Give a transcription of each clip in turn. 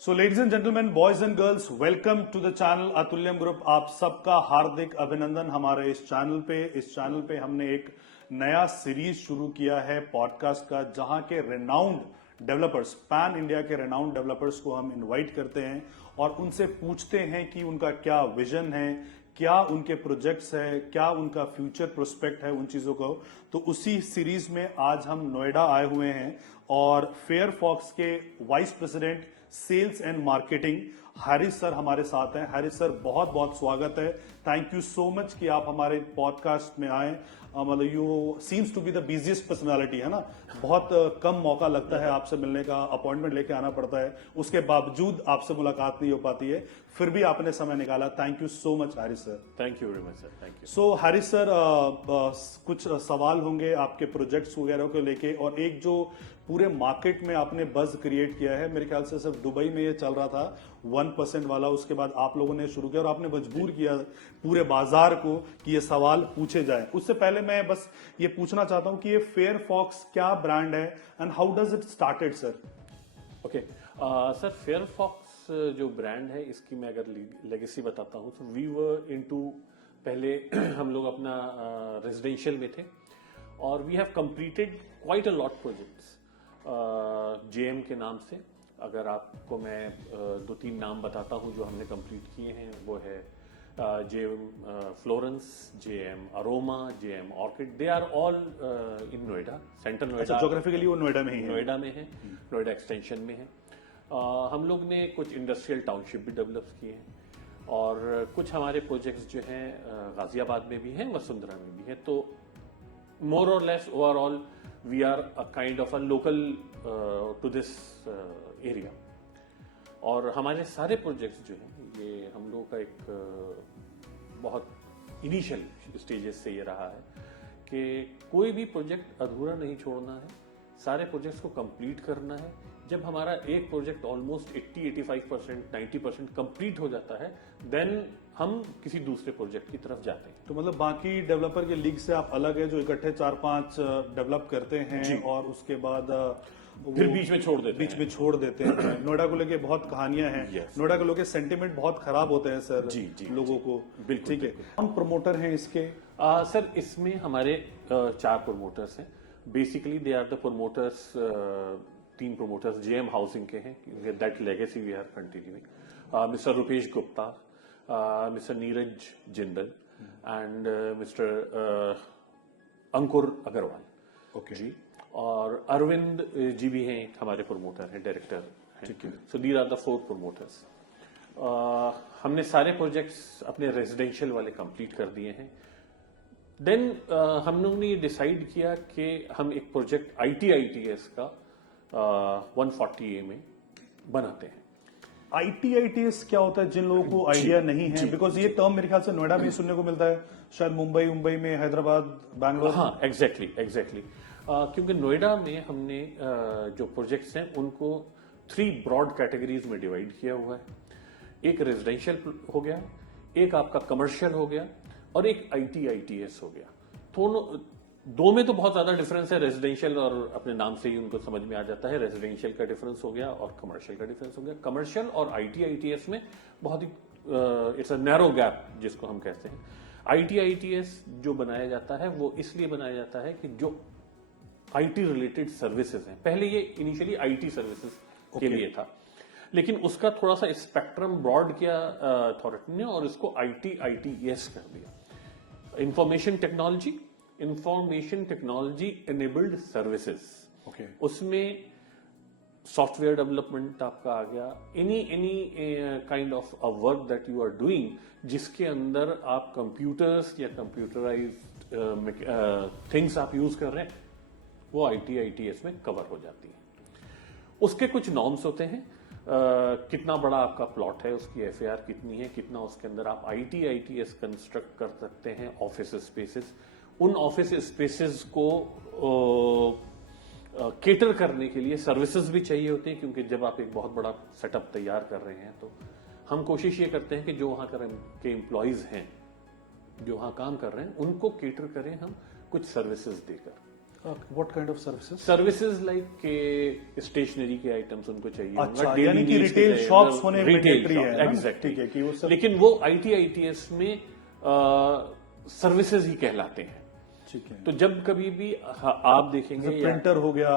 So ladies and gentleman, boys and girls, welcome to the channel Atulyam group. आप सबका हार्दिक अभिनंदन हमारे इस चैनल पे हमने एक नया सीरीज शुरू किया है पॉडकास्ट का, जहां के रेनाउंड डेवलपर्स, पैन इंडिया के रेनाउंड डेवलपर्स को हम इनवाइट करते हैं और उनसे पूछते हैं कि उनका क्या विजन है, क्या उनके प्रोजेक्ट्स है, क्या उनका फ्यूचर प्रोस्पेक्ट है, उन चीजों को। तो उसी सीरीज में आज हम नोएडा आए हुए हैं और फेयर फॉक्स के vice president sales and marketing Haris sir हमारे साथ हैं। हारिस सर, बहुत बहुत स्वागत है। थैंक यू सो मच कि आप हमारे पॉडकास्ट में आए। मतलब you seems to be the busiest personality, है ना। बहुत कम मौका लगता है आपसे मिलने का, अपॉइंटमेंट लेके आना पड़ता है, उसके बावजूद आपसे मुलाकात नहीं हो पाती है, फिर भी आपने समय निकाला। Thank you so much Haris sir. Thank you very much sir, thank you. So Haris sir, कुछ सवाल होंगे आपके प्रोजेक्ट्स वगैरह को लेके, और एक जो पूरे मार्केट में आपने बज क्रिएट किया है, मेरे ख्याल से सिर्फ दुबई में ये चल रहा था 1% वाला, उसके बाद आप लोगों ने शुरू किया और आपने मजबूर किया पूरे बाजार को कि ये सवाल पूछे जाए। उससे पहले मैं बस ये पूछना चाहता हूं कि ये फेयर फॉक्स क्या ब्रांड है and how does it started sir? Okay sir, Fair Fox जो ब्रांड है, इसकी मैं अगर लेगेसी बताता हूँ तो वी वर इनटू, पहले हम लोग अपना रेजिडेंशियल में थे और we have completed quite a lot projects JM के नाम से। अगर आपको मैं दो तीन नाम बताता हूं जो हमने कंप्लीट किए हैं, वो है JM Florence, JM Aroma, JM Orchid. They are all in Noida, central Noida. Geographically वो नोएडा में ही है? नोएडा में है, नोएडा एक्सटेंशन में है। हम लोग ने कुछ इंडस्ट्रियल टाउनशिप भी डेवलप किए हैं और कुछ हमारे प्रोजेक्ट्स जो हैं गाजियाबाद में भी हैं, वसुंधरा में भी हैं। तो more or less overall we are a kind of a local to this area। और हमारे सारे प्रोजेक्ट्स जो हैं, ये हम लोग का एक बहुत इनिशियल स्टेजेस से ये रहा है कि कोई भी प्रोजेक्ट अधूरा नहीं छोड़ना है, सारे प्रोजेक्ट्स को कंप्लीट करना है। जब हमारा एक प्रोजेक्ट ऑलमोस्ट 80-85%, 90% कंप्लीट हो जाता है, देन हम किसी दूसरे प्रोजेक्ट की तरफ जाते हैं। तो मतलब बाकी डेवलपर के लीग से आप अलग है, जो इकट्ठे 4-5 डेवलप करते हैं और उसके बाद फिर बीच में छोड़ देते हैं। नोएडा को लेके बहुत कहानियां हैं। नोएडा को लेके सेंटिमेंट बहुत खराब होते हैं सर, लोगों को। बिल्कुल, ठीक है। हम प्रमोटर हैं इसके? सर, इसमें हमारे 4 प्रमोटर्स हैं। Basically they are the promoters, 3 promoters JM housing के हैं, that legacy we are continuing. Mister Rupesh Gupta, mister Neeraj Jindal and mister Ankur Agarwal. Okay ji. और अरविंद जी भी हैं, हमारे प्रमोटर हैं, डायरेक्टर हैं। So these are the 4 promoters. हमने सारे प्रोजेक्ट्स अपने रेजिडेंशियल वाले कंप्लीट कर दिए हैं। देन हम लोगों ने डिसाइड किया कि हम एक प्रोजेक्ट ITITS का 140A में बनाते हैं। ITITS क्या होता है, जिन लोगों को आइडिया नहीं है? बिकॉज ये टर्म मेरे ख्याल से नोएडा में सुनने को मिलता है, शायद मुंबई में, हैदराबाद, बैंगलोर। हाँ, एग्जैक्टली। क्योंकि नोएडा में हमने जो प्रोजेक्ट्स हैं उनको 3 ब्रॉड कैटेगरीज में डिवाइड किया हुआ है। एक रेजिडेंशियल हो गया, एक आपका कमर्शियल हो गया और एक ITITS हो गया। दो में तो बहुत ज्यादा डिफरेंस है। रेजिडेंशियल और अपने नाम से ही उनको समझ में आ जाता है, रेजिडेंशियल का डिफरेंस हो गया और कमर्शियल का डिफरेंस हो गया। कमर्शियल और ITITS में बहुत ही इट्स अ नैरो गैप जिसको हम कहते हैं। ITITS जो बनाया जाता है वो इसलिए बनाया जाता है कि जो IT रिलेटेड सर्विसेज हैं, पहले ये इनिशियली IT सर्विसेज के लिए था, लेकिन उसका थोड़ा सा स्पेक्ट्रम ब्रॉड किया अथॉरिटी ने और इसको ITITS कर दिया। Information technology enabled services. उसमें सॉफ्टवेयर डेवलपमेंट आपका आ गया, any kind of a work that you are doing जिसके अंदर आप कंप्यूटर्स या कंप्यूटराइज्ड थिंग्स आप यूज कर रहे हैं, वो ITITS में कवर हो जाती है। उसके कुछ नॉर्म्स होते हैं, कितना बड़ा आपका प्लॉट है, उसकी FAR कितनी है, कितना उसके अंदर आप ITITS कंस्ट्रक्ट कर सकते हैं, ऑफिस स्पेसेस। उन ऑफिस स्पेसेस को केटर करने के लिए सर्विसेज भी चाहिए होती हैं, क्योंकि जब आप एक बहुत बड़ा सेटअप तैयार कर रहे हैं तो हम कोशिश ये करते हैं कि जो वहां के एम्प्लॉयज हैं, जो वहां काम कर रहे हैं, उनको केटर करें हम कुछ सर्विसेज देकर। What kind of services? Services like के स्टेशनरी के आइटम्स उनको चाहिए अच्छा, यानी कि रिटेल शॉप्स होने रिटेल है ना? एग्जैक्टली, ठीक है कि वो सब लेकिन वो ITITS में सर्विसेज ही कहलाते हैं। ठीक है। तो जब कभी भी आप देखेंगे प्रिंटर हो गया,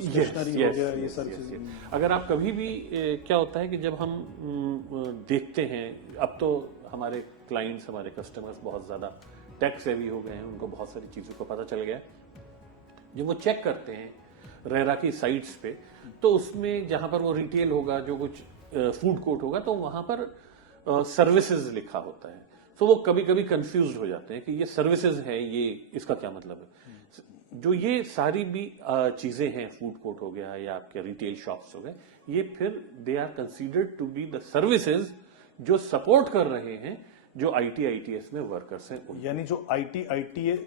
स्टेशनरी हो गया, ये सब चीजें। अगर आप कभी भी क्या होता है कि जब हम देखते हैं, अब तो हमारे क्लाइंट्स, हमारे कस्टमर्स बहुत ज्यादा टेक सेवी हो गए हैं, उनको बहुत सारी चीजों का पता चल गया। जब वो चेक करते हैं रेरा की साइट्स पे, तो उसमें जहां पर वो रिटेल होगा, जो कुछ फूड कोर्ट होगा, तो वहां पर सर्विसेज लिखा होता है। तो वो कभी कभी कंफ्यूज हो जाते हैं कि ये सर्विसेज है, ये इसका क्या मतलब है। जो ये सारी भी चीजें हैं, फूड कोर्ट हो गया या आपके रिटेल शॉप्स हो गए, ये फिर they are considered to be the services जो सपोर्ट कर रहे हैं जो ITITS में वर्कर्स हैं। यानी जो ITITA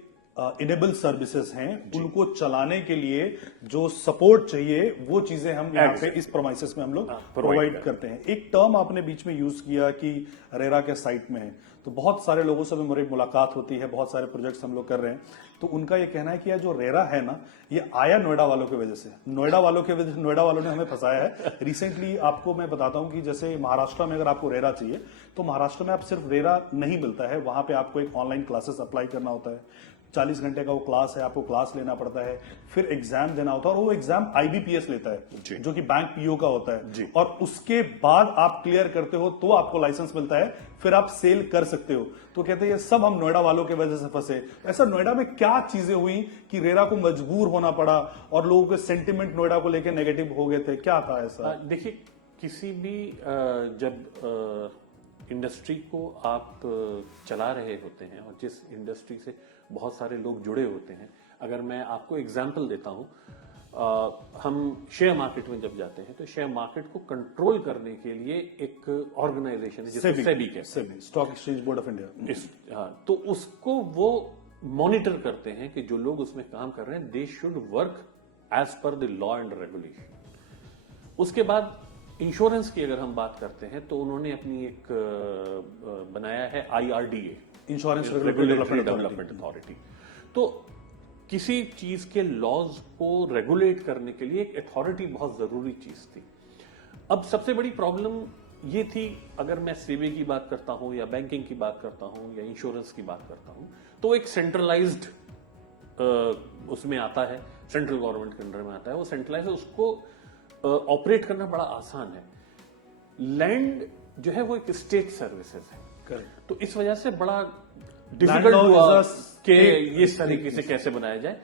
इनेबल सर्विसेज हैं, उनको चलाने के लिए जो सपोर्ट चाहिए, वो चीजें हम यहाँ पे इस प्रोमाइसेस में हम लोग प्रोवाइड करते हैं। एक टर्म आपने बीच में यूज किया कि रेरा के साइट में है, तो बहुत सारे लोगों से मेरी मुलाकात होती है, बहुत सारे प्रोजेक्ट्स हम लोग कर रहे हैं, तो उनका ये कहना है कि यार जो रेरा है ना, ये आया नोएडा वालों की वजह से, नोएडा वालों ने हमें फंसाया है। रिसेंटली आपको मैं बताता हूं कि जैसे महाराष्ट्र में अगर आपको रेरा चाहिए, तो महाराष्ट्र में आप सिर्फ रेरा नहीं मिलता है, वहां पे आपको एक ऑनलाइन क्लासेस अप्लाई करना होता है, 40 घंटे का वो क्लास है, आपको क्लास लेना पड़ता है, फिर एग्जाम देना होता है, और वो एग्जाम IBPS लेता है जो कि बैंक PO का होता है, और उसके बाद आप क्लियर करते हो तो आपको लाइसेंस मिलता है, फिर आप सेल कर सकते हो। तो कहते हैं ये सब हम नोएडा वालों की वजह से फंसे। ऐसा नोएडा में क्या चीजें हुई कि रेरा को मजबूर होना पड़ा और लोगों के सेंटिमेंट नोएडा को लेकर नेगेटिव हो गए थे? क्या था ऐसा? देखिए, किसी भी जब इंडस्ट्री को आप चला रहे होते हैं और जिस इंडस्ट्री से बहुत सारे लोग जुड़े होते हैं, अगर मैं आपको एग्जांपल देता हूं, हम शेयर मार्केट में जब जाते हैं, तो शेयर मार्केट को कंट्रोल करने के लिए एक ऑर्गेनाइजेशन है जिसको सेबी कहते हैं, stock exchange board of India. हाँ, तो उसको वो मॉनिटर करते हैं कि जो लोग उसमें काम कर रहे हैं, they should work as per the law and regulation. उसके बाद इंश्योरेंस की अगर हम बात करते हैं, तो उन्होंने अपनी एक बनाया है IRDA, insurance regulatory development authority. तो किसी चीज के लॉज को रेगुलेट करने के लिए एक अथॉरिटी बहुत जरूरी चीज थी। अब सबसे बड़ी प्रॉब्लम ये थी, अगर मैं सेबी की बात करता हूं या बैंकिंग की बात करता हूं या इंश्योरेंस की बात करता हूं, तो एक सेंट्रलाइज्ड उसमें आता है, सेंट्रल गवर्नमेंट के अंडर में आता है, वो सेंट्रलाइज है, उसको ऑपरेट करना बड़ा आसान है। लैंड जो है वो एक स्टेट सर्विसेज है, तो इस वजह से बड़ा डिफिकल्ट हुआ कि इस तरीके से कैसे बनाया जाए।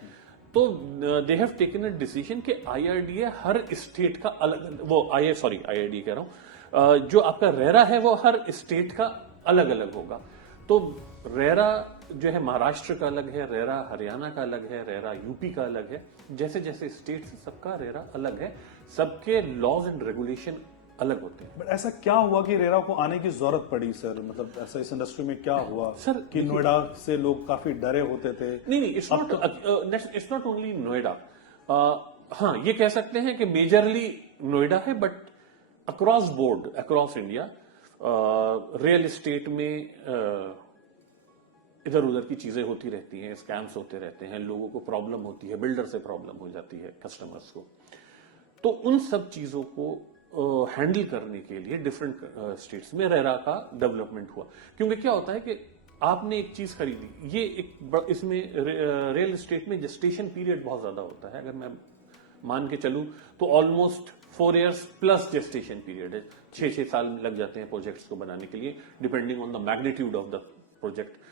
तो दे हैव टेकन अ डिसीजन कि IRDA हर स्टेट का अलग, वो IRDA कह रहा हूं, जो आपका रेरा है वो हर स्टेट का अलग अलग होगा। तो रेरा जो है महाराष्ट्र का अलग है, रेरा हरियाणा का अलग है, रेरा यूपी का अलग है। जैसे जैसे स्टेट सबका रेरा अलग है, सबके लॉज एंड रेगुलेशन अलग होते हैं। बट ऐसा क्या हुआ कि रेरा को आने की जरूरत पड़ी सर? मतलब ऐसा इस इंडस्ट्री में क्या हुआ सर कि नोएडा से लोग काफी डरे होते थे? नहीं, इट्स नॉट ओनली नोएडा। हाँ, ये कह सकते हैं कि मेजरली नोएडा है, but across board, across India real estate में इधर उधर की चीजें होती रहती हैं, स्कैम्स होते रहते हैं, लोगों को प्रॉब्लम होती है, बिल्डर से प्रॉब्लम हो जाती है, कस्टमर्स को। तो उन सब चीजों को हैंडल करने के लिए डिफरेंट स्टेट्स में रेरा का डेवलपमेंट हुआ। क्योंकि क्या होता है कि आपने एक चीज खरीदी, ये एक इसमें रियल एस्टेट में जेस्टेशन पीरियड बहुत ज्यादा होता है। अगर मैं मान के चलूं तो almost 4 years plus gestation period है, 6 साल लग जाते हैं प्रोजेक्ट्स को बनाने के लिए, depending on the magnitude of the project.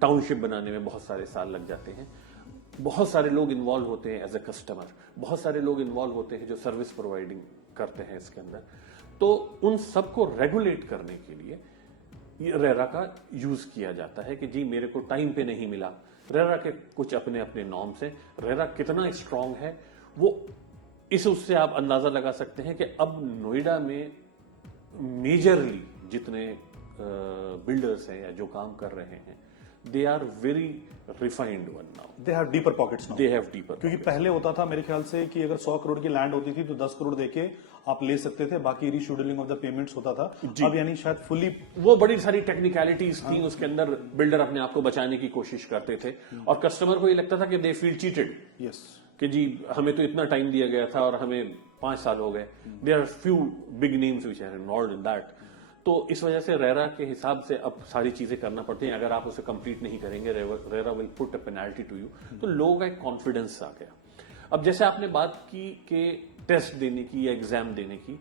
Township बनाने में बहुत सारे साल लग जाते हैं, बहुत सारे लोग इन्वॉल्व होते हैं एज ए कस्टमर, बहुत सारे लोग इन्वॉल्व होते हैं जो सर्विस प्रोवाइडिंग करते हैं इसके अंदर। तो उन सबको रेगुलेट करने के लिए ये रेरा का यूज किया जाता है कि जी मेरे को टाइम पे नहीं मिला। रेरा के कुछ अपने अपने नॉर्म्स हैं। रेरा कितना स्ट्रांग है वो इस उससे आप अंदाजा लगा सकते हैं कि अब नोएडा में मेजरली जितने बिल्डर्स हैं या जो काम कर रहे हैं, they are very refined one now, they have deeper pockets now, they have deeper. क्योंकि पहले होता था मेरे ख्याल से कि अगर 100 करोड़ की लैंड होती थी तो 10 करोड़ देके आप ले सकते थे, बाकी रीशेड्यूलिंग ऑफ द पेमेंट्स होता था। अब यानी शायद फुली वो बड़ी सारी टेक्निकलिटीज थी उसके अंदर, बिल्डर अपने आप को बचाने की कोशिश करते थे और कस्टमर को ये लगता था कि दे फील चीटेड, यस कि जी हमें तो इतना टाइम दिया गया था और हमें 5 साल हो गए। There are few big names which are involved in that. तो इस वजह से रेरा के हिसाब से अब सारी चीजें करना पड़ती हैं। अगर आप उसे कंप्लीट नहीं करेंगे, RERA will put a penalty to you. तो लोगों का एक कॉन्फिडेंस आ गया। अब जैसे आपने बात की कि टेस्ट देने की या एग्जाम देने की,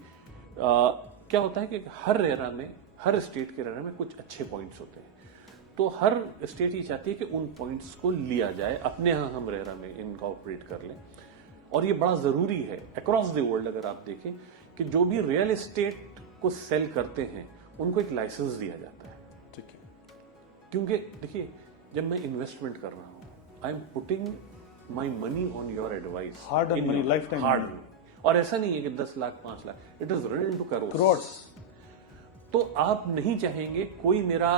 क्या होता है कि हर रेरा में, हर स्टेट के रेरा में कुछ अच्छे पॉइंट्स होते हैं। तो हर स्टेट ये चाहती है कि उन पॉइंट्स को लिया जाए, अपने यहाँ हम रेरा में इनकॉर्पोरेट कर लें। और ये बड़ा जरूरी है अक्रॉस द वर्ल्ड। अगर आप देखें कि जो भी रियल एस्टेट को सेल करते हैं उनको एक लाइसेंस दिया जाता है, ठीक है। क्योंकि देखिए जब मैं इन्वेस्टमेंट कर रहा हूं, I am putting my money on your advice, hard earn money, life time hard money. और ऐसा नहीं है कि 10 lakh 5 lakh, it is run into crores. तो आप नहीं चाहेंगे कोई मेरा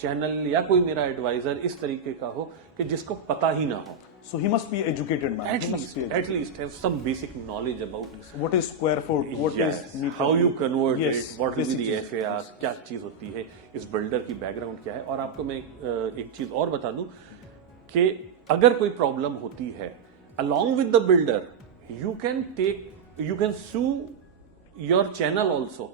चैनल या कोई मेरा एडवाइजर इस तरीके का हो कि जिसको पता ही ना हो। So he must be educated, man. At He must least, be at least have some basic knowledge about what is square foot, what yes, is meter how you cube. convert Yes, it, what will be basic the cheese. FAR, क्या चीज होती है, इस builder की background क्या है। और आपको मैं एक चीज और बता दूं कि अगर कोई प्रॉब्लम होती है, along with the builder, you can sue your channel also.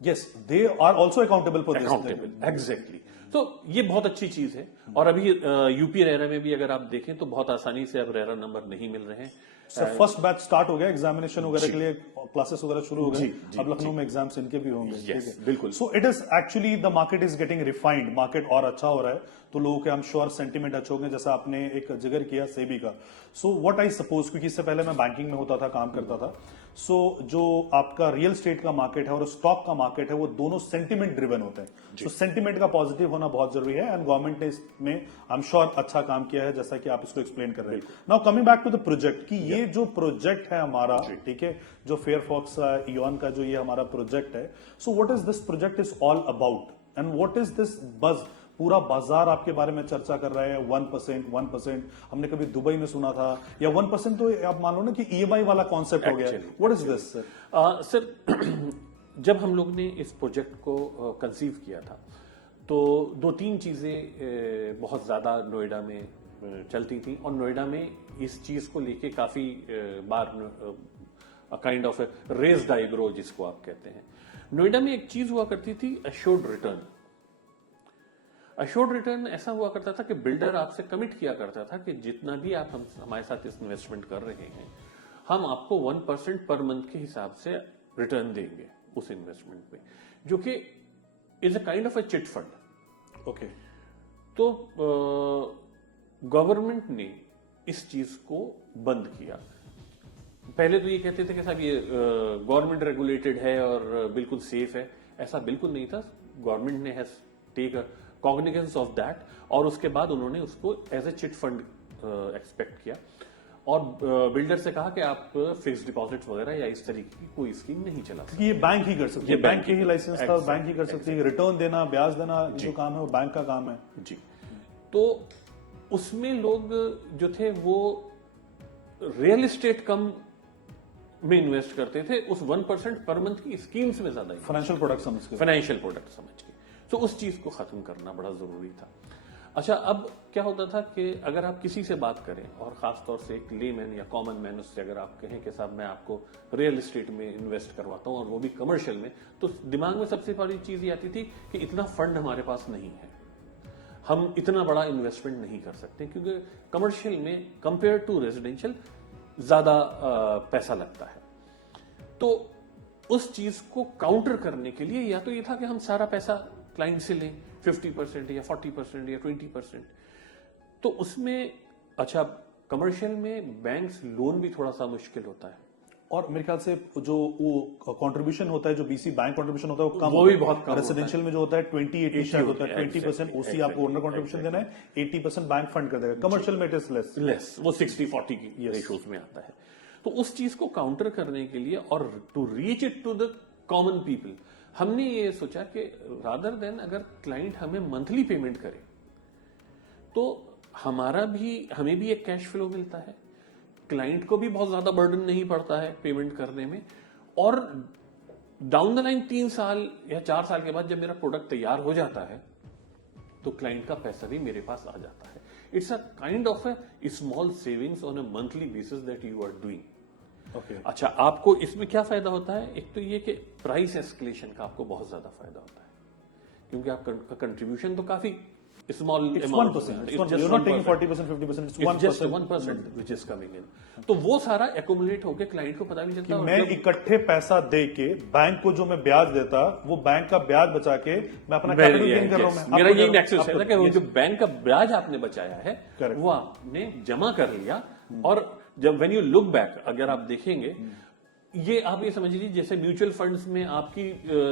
Yes, they are also accountable for this. Accountable, exactly. तो ये बहुत अच्छी चीज है। और अभी यूपी रेरा में भी अगर आप देखें तो बहुत आसानी से अब रेरा नंबर नहीं मिल रहे हैं। सर फर्स्ट बैच स्टार्ट हो गया, एग्जामिनेशन वगैरह के लिए क्लासेस वगैरह शुरू हो गए। जी, अब लखनऊ में एग्जाम्स इनके भी होंगे। Yes, ठीक है। बिल्कुल। सो it is actually the market is getting refined, market और अच्छा हो रहा है, तो लोगों के आई एम श्योर सेंटीमेंट अच्छे होंगे, जैसा आपने एक जिक्र किया सेबी का। सो व्हाट आई सपोज, क्योंकि इससे पहले मैं बैंकिंग में होता था, काम करता था। सो जो आपका रियल स्टेट का मार्केट है और स्टॉक का मार्केट है, वो दोनों सेंटीमेंट ड्रिवन होते हैं। सो सेंटीमेंट का पॉजिटिव होना बहुत जरूरी है, एंड गवर्नमेंट ने इसमें आई एम श्योर अच्छा काम किया है, जैसा कि आप इसको एक्सप्लेन कर रहे हैं। Now coming back to the project, कि ये जो प्रोजेक्ट है हमारा, ठीक है, जो फेयरफॉक्स इयॉन का जो ये हमारा प्रोजेक्ट है, so what is this project is all about and what is this बज? पूरा बाजार आपके बारे में चर्चा कर रहा है। 1%, हमने कभी दुबई में सुना था, या 1% तो आप मान लो ना कि ईएमआई वाला कॉन्सेप्ट हो गया। What is this sir? Sir जब हम लोग ने इस प्रोजेक्ट को कंसीव किया था तो 2-3 चीजें बहुत ज्यादा नोएडा में चलती थी, और नोएडा में इस चीज को लेके काफी बार काइंड ऑफ रेज्ड आईब्रो जिसको आप कहते हैं। नोएडा में एक चीज हुआ करती थी, अश्योर्ड रिटर्न। अश्योर्ड रिटर्न ऐसा हुआ करता था कि बिल्डर आपसे कमिट किया करता था कि जितना भी आप हमारे साथ इस इन्वेस्टमेंट कर रहे हैं, हम आपको 1% पर मंथ के हिसाब से रिटर्न देंगे उस इन्वेस्टमेंट पे, जो कि is a kind of a chit fund. Okay. तो गवर्नमेंट ने इस चीज को बंद किया। पहले तो ये कहते थे कि साहब ये गवर्नमेंट रेगुलेटेड है और बिल्कुल सेफ है। ऐसा बिल्कुल नहीं था। गवर्नमेंट ने has take cognizance of that, और उसके बाद उन्होंने उसको as a chit fund expect किया, और बिल्डर से कहा कि आप फिक्स डिपॉजिट वगैरह या इस तरीके की कोई स्कीम नहीं चला सकते। ये बैंक ही कर सकती है, ये बैंक के ही लाइसेंस था, बैंक ही कर सकती है। रिटर्न देना, ब्याज देना जो काम है वो बैंक का काम है। जी। तो उसमें लोग जो थे वो रियल एस्टेट कम में इन्वेस्ट करते थे, उस 1% पर मंथ की स्कीम्स में ज्यादा फाइनेंशियल प्रोडक्ट समझ के। फाइनेंशियल प्रोडक्ट समझ के। तो उस चीज को खत्म करना बड़ा जरूरी था। अच्छा, अब क्या होता था कि अगर आप किसी से बात करें, और खासतौर से एक लेमैन या कॉमन मैन उससे अगर आप कहें कि साहब मैं आपको रियल एस्टेट में इन्वेस्ट करवाता हूं और वो भी कमर्शियल में, तो दिमाग में सबसे बड़ी चीज ये आती थी कि इतना फंड हमारे पास नहीं है, हम इतना बड़ा इन्वेस्टमेंट नहीं कर सकते, क्योंकि कमर्शियल में कंपेयर टू रेजिडेंशियल ज्यादा पैसा लगता है। तो उस चीज को काउंटर करने के लिए या तो ये था कि हम सारा पैसा क्लाइंट से लें, 50% या 40% या 20%। तो उसमें अच्छा, कमर्शियल में बैंक्स लोन भी थोड़ा सा मुश्किल होता है, और मेरे ख्याल से जो वो कंट्रीब्यूशन होता है, जो बीसी बैंक कंट्रीब्यूशन होता है, वो कम, वो भी बहुत कम। रेसिडेंशियल में जो होता है 20-80 शायद होता है। 20% ओसी आपको ओनर कंट्रीब्यूशन देना है, 80% बैंक फंड कर देगा। कमर्शियल में इट इज लेस, वो 60-40 की रेशोज में आता है। तो उस चीज को काउंटर करने के लिए और to reach it to the common people, हमने ये सोचा कि रादर देन अगर क्लाइंट हमें मंथली पेमेंट करे तो हमें भी एक कैश फ्लो मिलता है, क्लाइंट को भी बहुत ज्यादा बर्डन नहीं पड़ता है पेमेंट करने में, और डाउन द लाइन 3 साल या 4 साल के बाद जब मेरा प्रोडक्ट तैयार हो जाता है तो क्लाइंट का पैसा भी मेरे पास आ जाता है. It's a kind of a small savings on a monthly basis that you are doing. Okay. अच्छा, आपको इसमें क्या फायदा होता है? एक तो ये कि प्राइस एस्केलेशन का आपको बहुत ज्यादा फायदा होता है, क्योंकि आपका कंट्रीब्यूशन तो काफी स्मॉल It's अमाउंट 1%. है. You're not taking 40%, 50%. It's 1%. Just 1% which is coming in. तो वो सारा एक्यूमुलेट होके क्लाइंट को पता भी चलता कि है. और मैं जब- इकट्ठे पैसा दे के बैंक को जो मैं ब्याज देता, वो बैंक का ब्याज बचा के मैं अपना कैपिटल गेन कर रहा हूं. मैं मेरा आपको यही कर- नेक्सस है ना कि वो जो बैंक का ब्याज आपने बचाया है Correct. वो आपने जमा कर लिया. और जब व्हेन यू लुक बैक, अगर आप देखेंगे, ये आप ये समझ लीजिए जैसे म्यूचुअल फंड्स में आपकी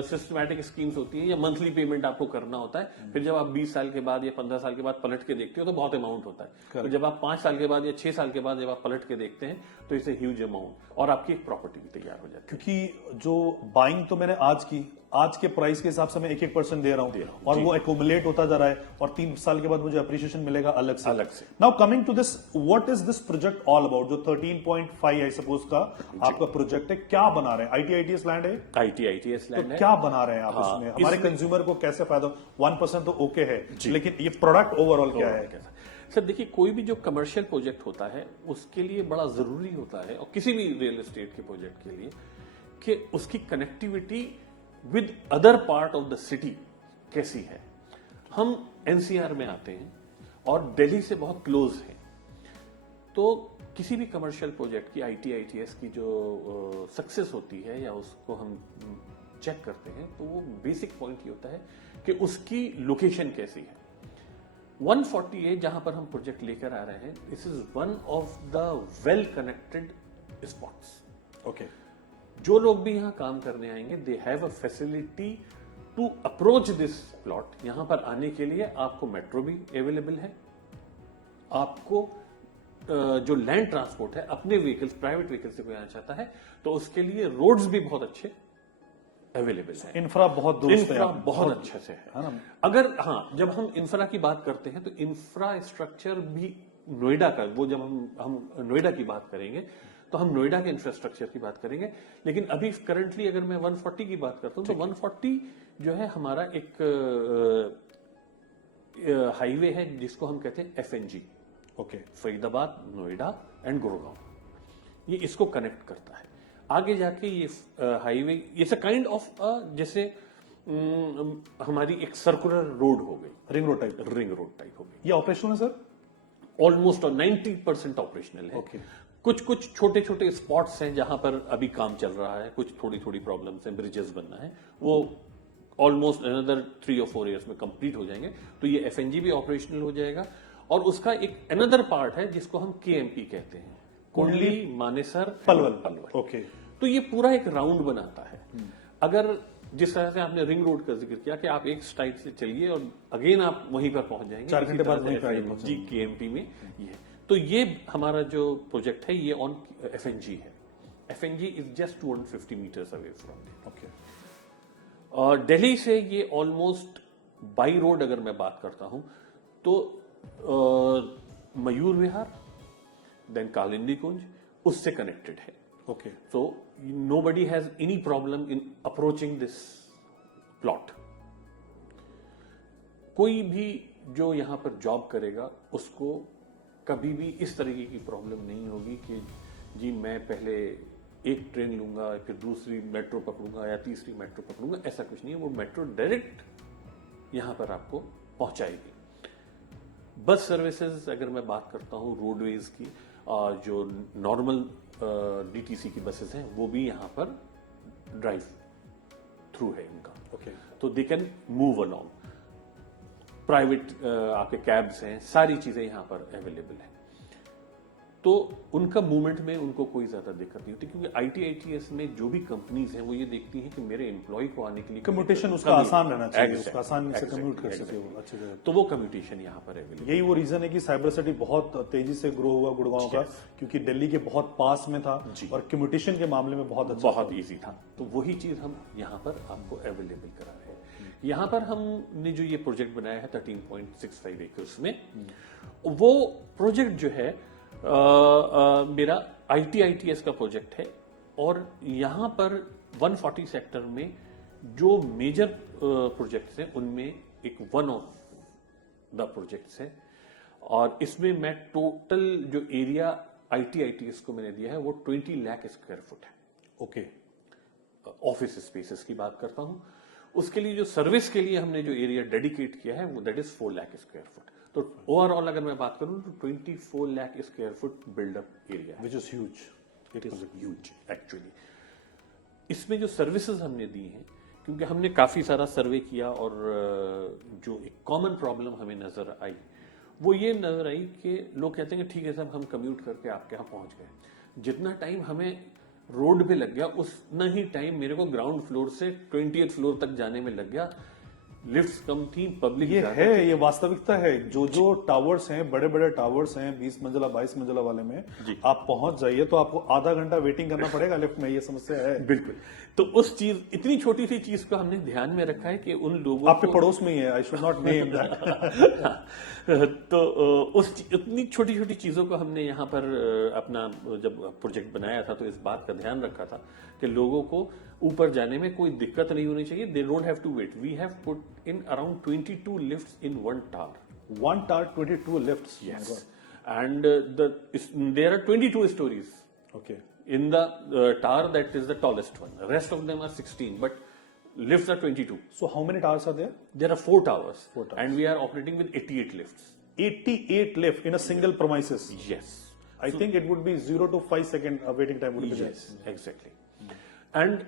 सिस्टमैटिक स्कीम्स होती है या मंथली पेमेंट आपको करना होता है. फिर जब आप 20 साल के बाद या 15 साल के बाद पलट के देखते हो तो बहुत अमाउंट होता है. और जब आप 5 साल के बाद या 6 साल के बाद जब आप पलट के देखते हैं तो इसे ह्यूज अमाउंट, और आपकी एक प्रॉपर्टी भी तैयार हो जाती है. क्योंकि जो बाइंग तो मैंने आज के प्राइस के हिसाब से मैं 1% दे रहा हूं और जी. वो एक्यूमुलेट होता जा रहा है और 3 साल के बाद मुझे अप्रिशिएशन मिलेगा अलग से. अलग से. Now coming to this, what is this project all about? जो 13.5 आई सपोज का आपका प्रोजेक्ट है, क्या बना रहे हैं? आईटीआईटीएस लैंड है, ITITS तो लैंड है. क्या बना रहे हैं आप हाँ, इसमें? हमारे इसमें- कंज्यूमर को कैसे फायदा? 1% तो ओके है, लेकिन ये प्रोडक्ट ओवरऑल क्या है? सर देखिए, कोई भी जो कमर्शियल प्रोजेक्ट होता है उसके लिए बड़ा जरूरी होता है, और किसी भी रियल एस्टेट के प्रोजेक्ट के लिए, कि उसकी connectivity with other part of the city कैसी है. हम एनसीआर में आते हैं और दिल्ली से बहुत क्लोज हैं, तो किसी भी कमर्शियल प्रोजेक्ट की ITITS की जो सक्सेस होती है या उसको हम चेक करते हैं, तो वो बेसिक पॉइंट ये होता है कि उसकी लोकेशन कैसी है. 148 जहां पर हम प्रोजेक्ट लेकर आ रहे हैं, this is one of the well connected spots. Okay. जो लोग भी यहां काम करने आएंगे, they have a facility to approach this plot. यहां पर आने के लिए आपको मेट्रो भी अवेलेबल है, आपको जो लैंड ट्रांसपोर्ट है, अपने व्हीकल्स, प्राइवेट व्हीकल से कोई आना चाहता है तो उसके लिए रोड्स भी बहुत अच्छे अवेलेबल है. इंफ्रा बहुत दुरुस्त है, इंफ्रा बहुत अच्छे से है ना? अगर हाँ, जब हम इंफ्रा की बात करते हैं तो इंफ्रास्ट्रक्चर भी नोएडा का, वो जब हम नोएडा की बात करेंगे तो हम नोएडा के इंफ्रास्ट्रक्चर की बात करेंगे. लेकिन अभी करंटली अगर मैं 140 की बात करता हूं तो 140 जो है हमारा एक हाईवे है जिसको हम कहते हैं FNG. Okay. Faridabad, Noida and Gurgaon, ये इसको कनेक्ट करता है. आगे जाके ये हाईवे, ये काइंड ऑफ जैसे हमारी एक सर्कुलर रोड हो गई, रिंग रोड टाइप हो गई. ये ऑपरेशनल है सर? ऑलमोस्ट 90% ऑपरेशनल है. Okay. कुछ छोटे छोटे स्पॉट्स हैं जहां पर अभी काम चल रहा है, कुछ थोड़ी थोड़ी प्रॉब्लम्स हैं, ब्रिजेस बनना है, वो ऑलमोस्ट अनदर 3 और 4 ईयर्स में कंप्लीट हो जाएंगे. तो ये FNG भी ऑपरेशनल हो जाएगा. और उसका एक अनदर पार्ट है जिसको हम KMP कहते हैं, कुंडली मानेसर पलवल. ओके. तो ये पूरा एक राउंड बनाता है. अगर जिस तरह से आपने रिंग रोड का जिक्र किया कि आप एक साइड से चलिए और अगेन आप वहीं पर पहुंच जाएंगे, 4 घंटे बाद इसी वहीं तरह पे से पहुंचेंगे. FNG KMP में ये है. तो ये हमारा जो प्रोजेक्ट है ये ऑन FNG है. FNG is just 250 meters away from. Okay. और दिल्ली से ये ऑलमोस्ट बाई रोड अगर मैं बात करता हूं तो मयूर विहार, देन कालिंदी कुंज, उससे कनेक्टेड है. Okay. So nobody has any problem in approaching this plot. कोई भी जो यहां पर जॉब करेगा उसको कभी भी इस तरीके की प्रॉब्लम नहीं होगी कि जी मैं पहले एक ट्रेन लूंगा, फिर दूसरी मेट्रो पकड़ूंगा या तीसरी मेट्रो पकड़ूंगा. ऐसा कुछ नहीं है. वो मेट्रो डायरेक्ट यहां पर आपको पहुंचाएगी. बस सर्विसेज अगर मैं बात करता हूं रोडवेज की, जो नॉर्मल DTC की बसेस हैं वो भी यहां पर ड्राइव थ्रू है इनका. ओके. तो they can move along. Private आपके कैब्स हैं, सारी चीजें यहां पर अवेलेबल है. तो उनका मूवमेंट में उनको कोई ज्यादा दिक्कत नहीं होती, क्योंकि ITITS में जो भी कंपनीज हैं वो ये देखती हैं कि मेरे एम्प्लॉय को आने के लिए कम्यूटेशन उसका आसान रहना चाहिए, उसका आसानी से कम्यूट कर सके वो अच्छी जगह. तो वो कम्यूटेशन यहाँ पर अवेलेबल. यही वो रीजन है कि साइबर सिटी बहुत तेजी से ग्रो हुआ गुड़गांव का, क्योंकि दिल्ली के बहुत पास में था और कम्यूटेशन के मामले में बहुत अच्छा, बहुत इजी था. तो वही चीज हम यहाँ पर आपको अवेलेबल करा रहे हैं. यहाँ पर हमने जो ये प्रोजेक्ट बनाया है 13.65 एकर्स में, वो प्रोजेक्ट जो है मेरा ITITS का प्रोजेक्ट है और यहाँ पर 140 सेक्टर में जो मेजर प्रोजेक्ट्स हैं उनमें एक वन ऑफ द प्रोजेक्ट्स है, और इसमें मैं टोटल जो एरिया ITITS को मैंने दिया है वो 20 लाख स्क्वायर फुट है। ओके, ऑफिस स्पेसेस की बात करता हूं। उसके लिए जो सर्विस के लिए हमने जो एरिया डेडिकेट किया है वो that is 4 lakh square foot. तो ओवरऑल अगर मैं बात करूं तो 24 lakh square foot build up area है, which is huge. It is huge actually. इसमें जो सर्विसेज हमने दी हैं, क्योंकि हमने काफी सारा सर्वे किया और जो एक कॉमन प्रॉब्लम हमें नजर आई वो ये नजर आई कि लोग कहते हैं कि ठीक है साहब हम कम्यूट करके आपके यहाँ पहुंच गए, जितना टाइम हमें रोड पे लग गया उतना ही टाइम मेरे को ग्राउंड फ्लोर से 20th फ्लोर तक जाने में लग गया। लिफ्ट्स कम थी, पब्लिक ये है, ये वास्तविकता है। जो टावर्स हैं, बड़े बड़े टावर्स हैं 20 मंजिला 22 मंजिला वाले में, आप पहुंच जाइए तो आपको आधा घंटा वेटिंग करना पड़ेगा लिफ्ट में। ये समस्या है बिल्कुल। तो उस चीज, इतनी छोटी सी चीज को हमने ध्यान में रखा है कि उन लोगों आपके पड़ोस में ही है, I should not name that. तो इतनी छोटी छोटी चीजों को हमने यहाँ पर अपना जब प्रोजेक्ट बनाया था तो इस बात का ध्यान रखा था कि लोगों को ऊपर जाने में कोई दिक्कत नहीं होनी चाहिए। They don't have to wait. We have put in around 22 lifts in one tower. One tower, 22 lifts. Yes. And there are 22 stories Okay. in the tower that is the tallest one. The rest of them are 16, but lifts are 22. So how many towers are there? There are 4 towers. 4 towers. And we are operating with 88 lifts. 88 lift in a single premises. Yes. I think it would be 0 to 5 second waiting time would be there. Yes, exactly. And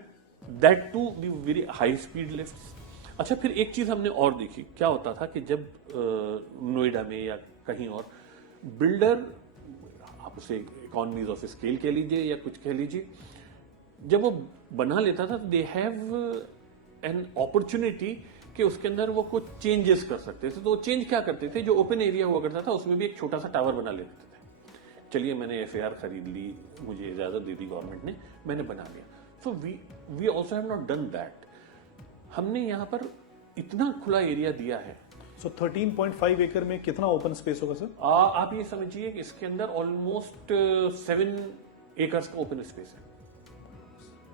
that too the very high speed lifts. अच्छा, फिर एक चीज हमने और देखी। क्या होता था कि जब नोएडा में या कहीं और बिल्डर, आप उसे इकोनॉमीज ऑफ स्केल कह लीजिए या कुछ कह लीजिए, जब वो बना लेता था दे हैव एन अपॉर्चुनिटी कि उसके अंदर वो कुछ चेंजेस कर सकते थे। तो वो चेंज क्या करते थे, जो ओपन एरिया हुआ करता था उसमें भी एक छोटा सा टावर बना लेते थे। चलिए मैंने FAR खरीद ली, मुझे इजाजत दे दी गवर्नमेंट ने, मैंने बना लिया। So we also have not done that. हमने यहाँ पर इतना खुला एरिया दिया है। So 13.5 एकड़ में कितना ओपन स्पेस होगा सर? आप ये समझिए कि इसके अंदर ऑलमोस्ट 7 एकर्स का ओपन स्पेस है,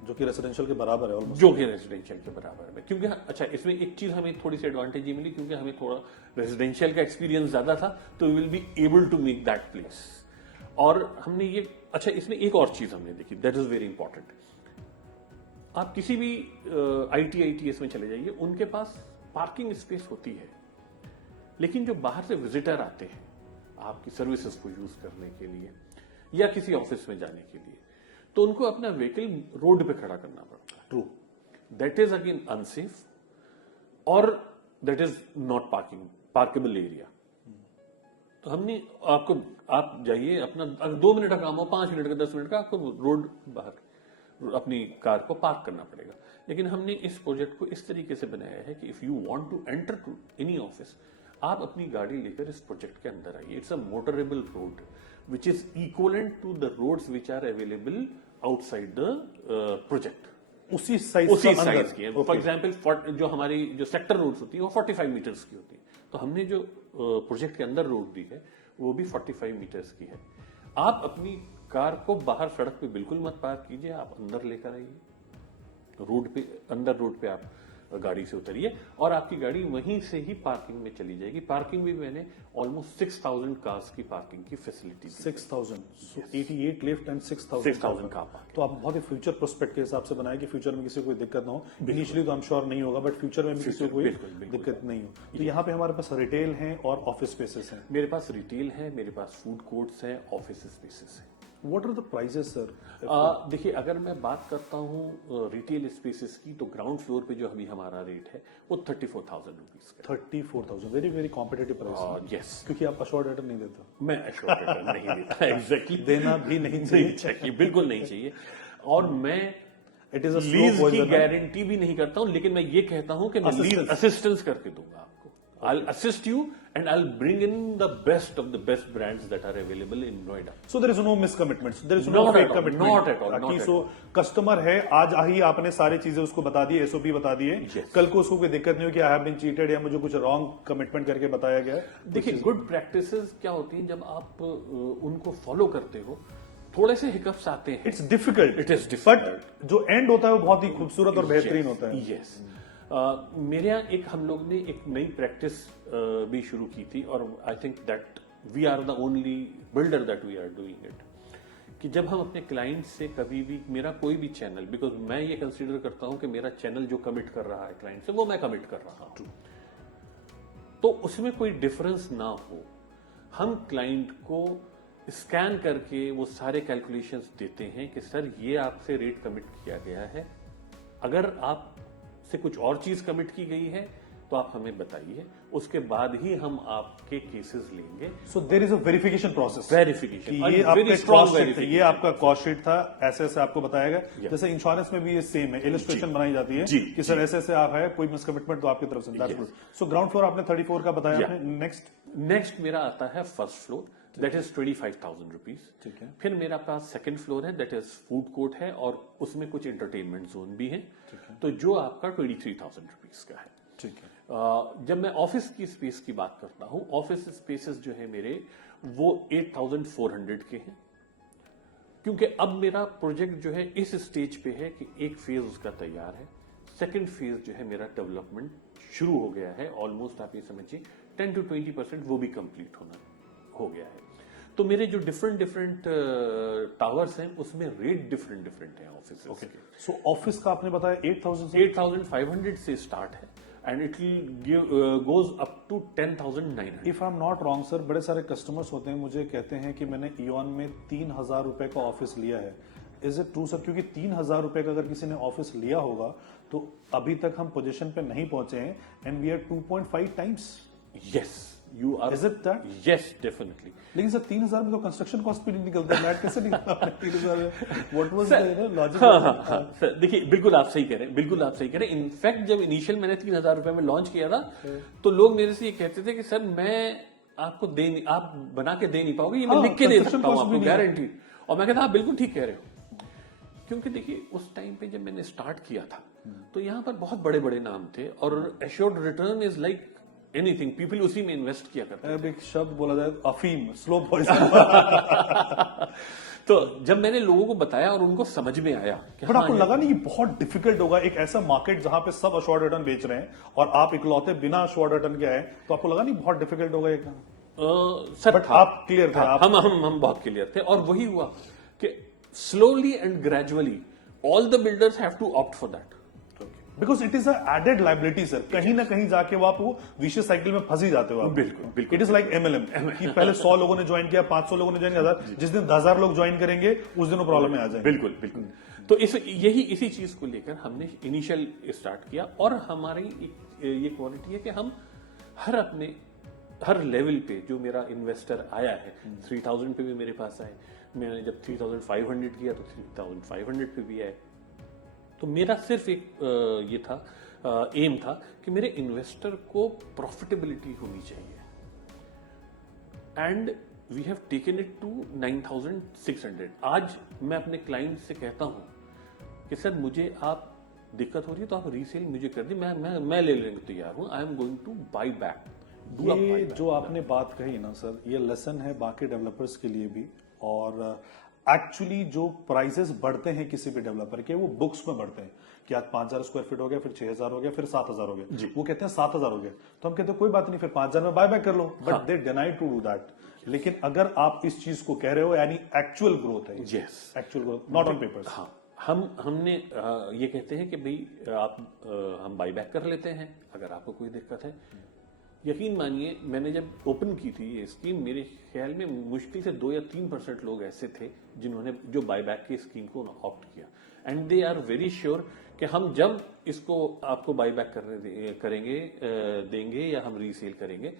जो कि रेसिडेंशियल के बराबर है ऑलमोस्ट। जो कि रेजिडेंशियल के बराबर है। क्योंकि अच्छा, इसमें एक चीज हमें थोड़ी सी एडवांटेज ये मिली, क्योंकि हमें थोड़ा रेजिडेंशियल का एक्सपीरियंस ज्यादा था, तो we will be able to make that place. और हमने ये, अच्छा इसमें एक और चीज हमने देखी, दैट इज वेरी इंपॉर्टेंट। आप किसी भी ITITS में चले जाइए, उनके पास पार्किंग स्पेस होती है, लेकिन जो बाहर से विजिटर आते हैं आपकी सर्विसेज को यूज करने के लिए या किसी ऑफिस में जाने के लिए, तो उनको अपना व्हीकल रोड पे खड़ा करना पड़ता है। True. That is again unsafe और दैट इज नॉट पार्केबल एरिया। तो हमने आप जाइए अपना, अगर 2 मिनट का काम हो, 5 मिनट का, 10 मिनट का, आपको रोड बाहर अपनी कार को पार्क करना पड़ेगा। लेकिन हमने इस प्रोजेक्ट को इस तरीके से बनाया है कि if you want to enter to any office, आप अपनी गाड़ी लेकर इस प्रोजेक्ट के अंदर आइए। It's a motorable road which is equivalent to the roads which are available outside the project. उसी साइज की है। फॉर एग्जाम्पल जो हमारी जो सेक्टर रोड्स होती है वो 45 मीटर्स की होती है, तो हमने जो प्रोजेक्ट के अंदर रोड दी है वो भी 45 मीटर्स की है। आप अपनी कार को बाहर सड़क पे बिल्कुल मत पार्क कीजिए, आप अंदर लेकर आइए रोड पे, अंदर रोड पे आप गाड़ी से उतरिए और आपकी गाड़ी वहीं से ही पार्किंग में चली जाएगी। पार्किंग भी मैंने ऑलमोस्ट 6000 कार्स की पार्किंग की facility the. 6000, 88 lift and 6000 car parking. तो आप बहुत ही फ्यूचर प्रोस्पेक्ट के हिसाब से बनाए कि फ्यूचर में किसी को कोई दिक्कत ना हो। इनिशियली तो हम श्योर नहीं होगा, बट फ्यूचर में भी किसी को कोई दिक्कत नहीं हो। तो यहाँ पे हमारे पास रिटेल है और ऑफिस स्पेसेस हैं। मेरे पास रिटेल है, मेरे पास फूड कोर्ट्स हैं, ऑफिस स्पेसेस हैं। What are the prices sir? देखिए, अगर मैं बात करता हूँ रिटेल स्पेसेस की, तो ग्राउंड फ्लोर पे जो अभी हमारा रेट है वो 34,000 रुपीज का। 34,000, very very competitive price. Yes, क्योंकि आप अश्योर्ड रिटर्न नहीं देते। मैं अश्योर्ड रिटर्न नहीं देता। एग्जैक्टली, देना भी नहीं चाहिए, बिल्कुल नहीं चाहिए। और मैं इट इज अ लीज की गारंटी भी नहीं करता हूं, लेकिन मैं ये कहता हूं कि मैं लीज असिस्टेंस करके दूंगा आपको। I'll assist you and I'll bring in the best of the best brands that are available in Noida. So there is no miscommitments, there is no Not fake at all, commitment. not at all, not at So customer है, आज ही आपने सारी चीजें उसको बता दी, SOP बता दिए, Yes. कल को उसको कोई दिक्कत नहीं हो कि आई हैव बीन चीटेड या मुझे कुछ रॉन्ग कमिटमेंट करके बताया गया है। देखिए, गुड प्रैक्टिसेस क्या होती हैं, जब आप उनको फॉलो करते हो थोड़े से हिकअप्स आते हैं। It's difficult, It is difficult. But जो एंड होता है वो बहुत ही खूबसूरत और बेहतरीन होता है। यस मेरे यहाँ एक हम लोग ने एक नई प्रैक्टिस भी शुरू की थी, और I think that we are the only builder that we are doing it, कि जब हम अपने क्लाइंट से कभी भी, मेरा कोई भी चैनल, बिकॉज मैं ये कंसीडर करता हूं कि मेरा चैनल जो कमिट कर रहा है क्लाइंट से, वो मैं कमिट कर रहा हूं, तो उसमें कोई डिफरेंस ना हो, हम क्लाइंट को स्कैन करके वो सारे कैलकुलेशंस देते हैं कि सर ये आपसे रेट कमिट किया गया है, अगर आप से कुछ और चीज कमिट की गई है तो आप हमें बताइए, उसके बाद ही हम आपके केसेस लेंगे। So there is a verification process, verification, ये आपका कॉस्ट शीट, ये आपका कॉस्ट शीट था, ऐसे ऐसे आपको बताया गया। जैसे इंश्योरेंस में भी ये सेम है, इलस्ट्रेशन बनाई जाती है कि सर ऐसे ऐसे आप है, कोई मिसकमिटमेंट तो आपकी तरफ से। सो ग्राउंड फ्लोर आपने 34 का बताया आपने। नेक्स्ट मेरा आता है first floor, that is 25,000 rupees. ठीक है। फिर मेरा पास सेकंड फ्लोर है, दैट इज फूड कोर्ट है, और उसमें कुछ एंटरटेनमेंट जोन भी है, तो जो आपका 23,000 रुपीज का है। ठीक है। जब मैं ऑफिस की स्पेस की बात करता हूं, ऑफिस स्पेसेस जो है मेरे, वो 8,400 के हैं, क्योंकि अब मेरा प्रोजेक्ट जो है इस स्टेज पे है कि एक फेज उसका तैयार है, सेकंड फेज जो है मेरा डेवलपमेंट शुरू हो गया है, ऑलमोस्ट आप ये समझिए 10 to 20% वो भी कंप्लीट हो गया है। तो मेरे जो डिफरेंट टावर्स हैं, उसमें रेट डिफरेंट हैं ऑफिस। ओके, सो ऑफिस का आपने बताया 8,500 से स्टार्ट है, and it will goes up to 10,900। If I am not wrong sir, बड़े सारे कस्टमर्स होते हैं, मुझे कहते हैं कि मैंने इयॉन में 3,000 रुपए का ऑफिस लिया है। Is it true sir? क्योंकि 3,000 रुपए का अगर किसी ने ऑफिस लिया होगा तो अभी तक हम पोजीशन पे नहीं पहुंचे हैं, and we are 2.5 times. Yes, you are. Is it that? Yes, definitely. लेकिन सर 3,000 में तो कंस्ट्रक्शन कॉस्ट भी नहीं निकलता, मैट कैसे निकलता 3,000 में? What was the logic? हाँ, सर देखिए, बिल्कुल आप सही कह रहे हैं, इनफैक्ट जब इनिशियल मैंने 3,000 रुपए में लॉन्च किया था, तो लोग मेरे से ये कहते थे कि सर मैं आपको आप बना के दे नहीं पाओगे, ये मैं लिख के दे सकता हूँ आपको, गारंटी। और मैं कहता हाँ बिल्कुल ठीक कह रहे हो, क्योंकि देखिए उस टाइम पे जब मैंने स्टार्ट किया था तो यहाँ पर बहुत बड़े बड़े नाम थे, और assured return is like anything, people उसी में इन्वेस्ट किया करते हैं। अब एक शब्द बोला जाए, अफीम, स्लो पॉइजन। तो जब मैंने लोगों को बताया और उनको समझ में आया कि बट आपको लगा नहीं ये बहुत डिफिकल्ट होगा, एक ऐसा मार्केट जहां पे सब अश्योर्ड रिटर्न बेच रहे हैं और आप इकलौते बिना अश्योर्ड रिटर्न के आए, तो आपको लगा नहीं बहुत डिफिकल्ट होगा ये काम? सर बट आप क्लियर थे, हम बहुत क्लियर थे, और वही हुआ कि slowly and gradually all the builders have to opt for that, because it is added liability sir. कहीं ना कहीं जाके वो आप वो विशियस साइकिल में फंसी जाते हो आप। बिल्कुल। इट इज लाइक MLM कि पहले 100 लोगों ने ज्वाइन किया, 500 लोगों ने ज्वाइन किया, जिस दिन 10,000 लोग ज्वाइन करेंगे उस दिन वो प्रॉब्लम में आ जाएंगे। बिल्कुल। तो इसी चीज को लेकर हमने इनिशियल स्टार्ट किया, और हमारी ये क्वालिटी है कि हम हर लेवल पे जो मेरा इन्वेस्टर आया है, 3,000 पे भी मेरे पास आए, मैंने जब 3,500 किया तो 3,500 पे भी आए। तो मेरा सिर्फ एक ये था, एम था कि मेरे इन्वेस्टर को प्रॉफिटेबिलिटी होनी चाहिए, and we have taken it to 9,600। आज मैं अपने क्लाइंट से कहता हूं कि सर मुझे आप दिक्कत हो रही है तो आप रीसेल मुझे कर दी, मैं ले लेने को तैयार हूं, I am going two by back. ये जो आपने बात कही ना सर, ये लेसन है बाकी डेवलपर्स के लिए भी, और एक्चुअली जो प्राइसेस बढ़ते हैं किसी भी डेवलपर के, वो बुक्स में बढ़ते हैं कि आज 5,000 स्क्वायर फीट हो गया, फिर 6,000 हो गया, फिर 7,000 हो गया, वो कहते हैं 7,000 हो गया, तो हम कहते हैं कोई बात नहीं, फिर 5,000 में बाय बैक कर लो, but they deny to do that. लेकिन अगर आप इस चीज को कह रहे हो, यानी एक्चुअल ग्रोथ है, actual growth, not on papers. हाँ, हमने ये कहते हैं कि भाई आप हम बाई बैक कर लेते हैं अगर आपको कोई दिक्कत है। यकीन मानिए, मैंने जब ओपन की थी ये स्कीम, मेरे ख्याल में मुश्किल से 2 या 3% लोग ऐसे थे जिन्होंने जो बायबैक की स्कीम को ऑप्ट किया, and they are very sure कि हम जब इसको आपको बायबैक करेंगे देंगे या हम रीसेल करेंगे,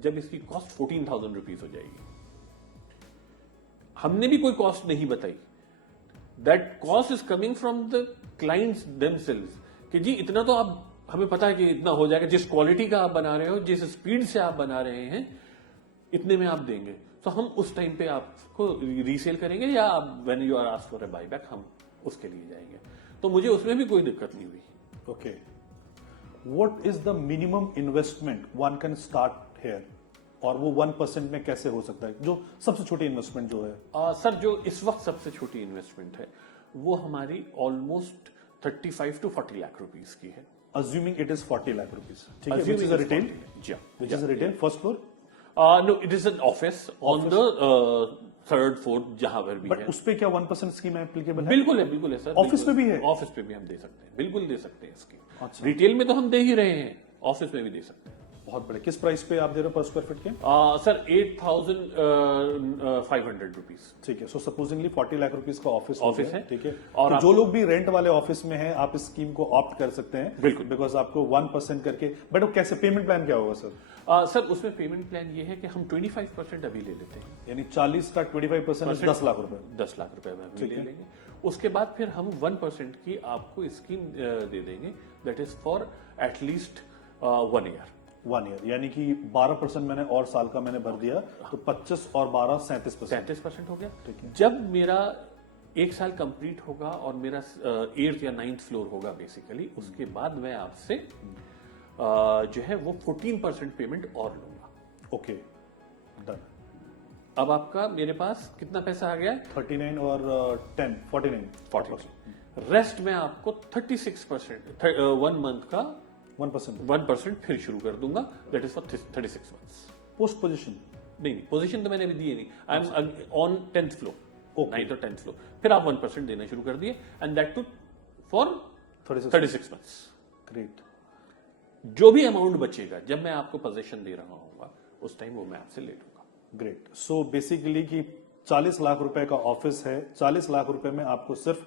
जब इसकी कॉस्ट 14,000 रुपीज हो जाएगी। हमने भी कोई कॉस्ट नहीं बताई, that cost is coming from the clients themselves कि जी इतना तो आप, हमें पता है कि इतना हो जाएगा, जिस क्वालिटी का आप बना रहे हो, जिस स्पीड से आप बना रहे हैं, इतने में आप देंगे, तो हम उस टाइम पे आपको रीसेल करेंगे, या when you are asked for a buyback हम उसके लिए जाएंगे। तो मुझे उसमें भी कोई दिक्कत नहीं हुई। Okay, what is the minimum investment one can start here और वो 1% में कैसे हो सकता है, जो सबसे छोटी इन्वेस्टमेंट जो है? सर, जो इस वक्त सबसे छोटी इन्वेस्टमेंट है वो हमारी ऑलमोस्ट 35 to 40 लाख रुपीस की है। Assuming it is 40 lakh rupees, ठीक है, Assuming which is a it's retail, 40, yeah, which is a retail, first floor, No, it is an office on the third, fourth, जहां पर भी but है। उस पे क्या 1% स्कीम एप्लीकेबल है? बिल्कुल है सर। ऑफिस में भी है? ऑफिस पे भी हम दे सकते हैं, बिल्कुल दे सकते हैं इसकी। अच्छा। रिटेल में तो हम दे ही रहे हैं, ऑफिस में भी दे सकते हैं। बहुत बड़े। किस प्राइस पे आप दे रहे हो पर स्क्वायर फीट के? Sir 8,500 rupees. ठीक है, सो सपोजिंगली 40 लाख रुपीस का ऑफिस ऑफिस है, ठीक है, और तो जो आपको- लोग भी रेंट वाले ऑफिस में हैं, आप इस स्कीम को ऑप्ट कर सकते हैं, बिल्कुल। बिकॉज आपको 1% करके, बट वो कैसे, पेमेंट प्लान क्या होगा सर? सर उसमें पेमेंट प्लान ये है कि हम 25% अभी ले लेते हैं, यानी 40 का 25% 10 लाख रुपए। 10 लाख रुपए में अभी ठीक ले है। लेंगे। उसके बाद फिर हम 1% की आपको स्कीम दे देंगे, that is for at least 1 year. 1 year, यानी कि 12% मैंने और साल का मैंने भर दिया, तो 25 और 12 37%। 37% हो गया। ठीक है। जब मेरा 1 साल कंप्लीट होगा और मेरा 8th या 9th फ्लोर होगा बेसिकली, उसके बाद मैं आपसे जो है वो 14% पेमेंट और लूंगा। Okay, done. अब आपका मेरे पास कितना पैसा आ गया है? 39 और 10 49 40। रेस्ट में आपको 36% 1 मंथ का 1%। 1% फिर शुरू कर दूंगा, that is for 36 months. Post position नहीं, पोजीशन तो मैंने अभी दी नहीं, I am on 10th floor, Okay. 9th और 10th फ्लोर। फिर आप 1% देना शुरू कर दिए, and that too for 36 months. Great. जो भी अमाउंट बचेगा जब मैं आपको पोजीशन दे रहा हूँ उस टाइम वो मैं आपसे ले लूंगा। ग्रेट। सो बेसिकली कि 40 लाख रुपए का ऑफिस है, 40 लाख रुपए में आपको सिर्फ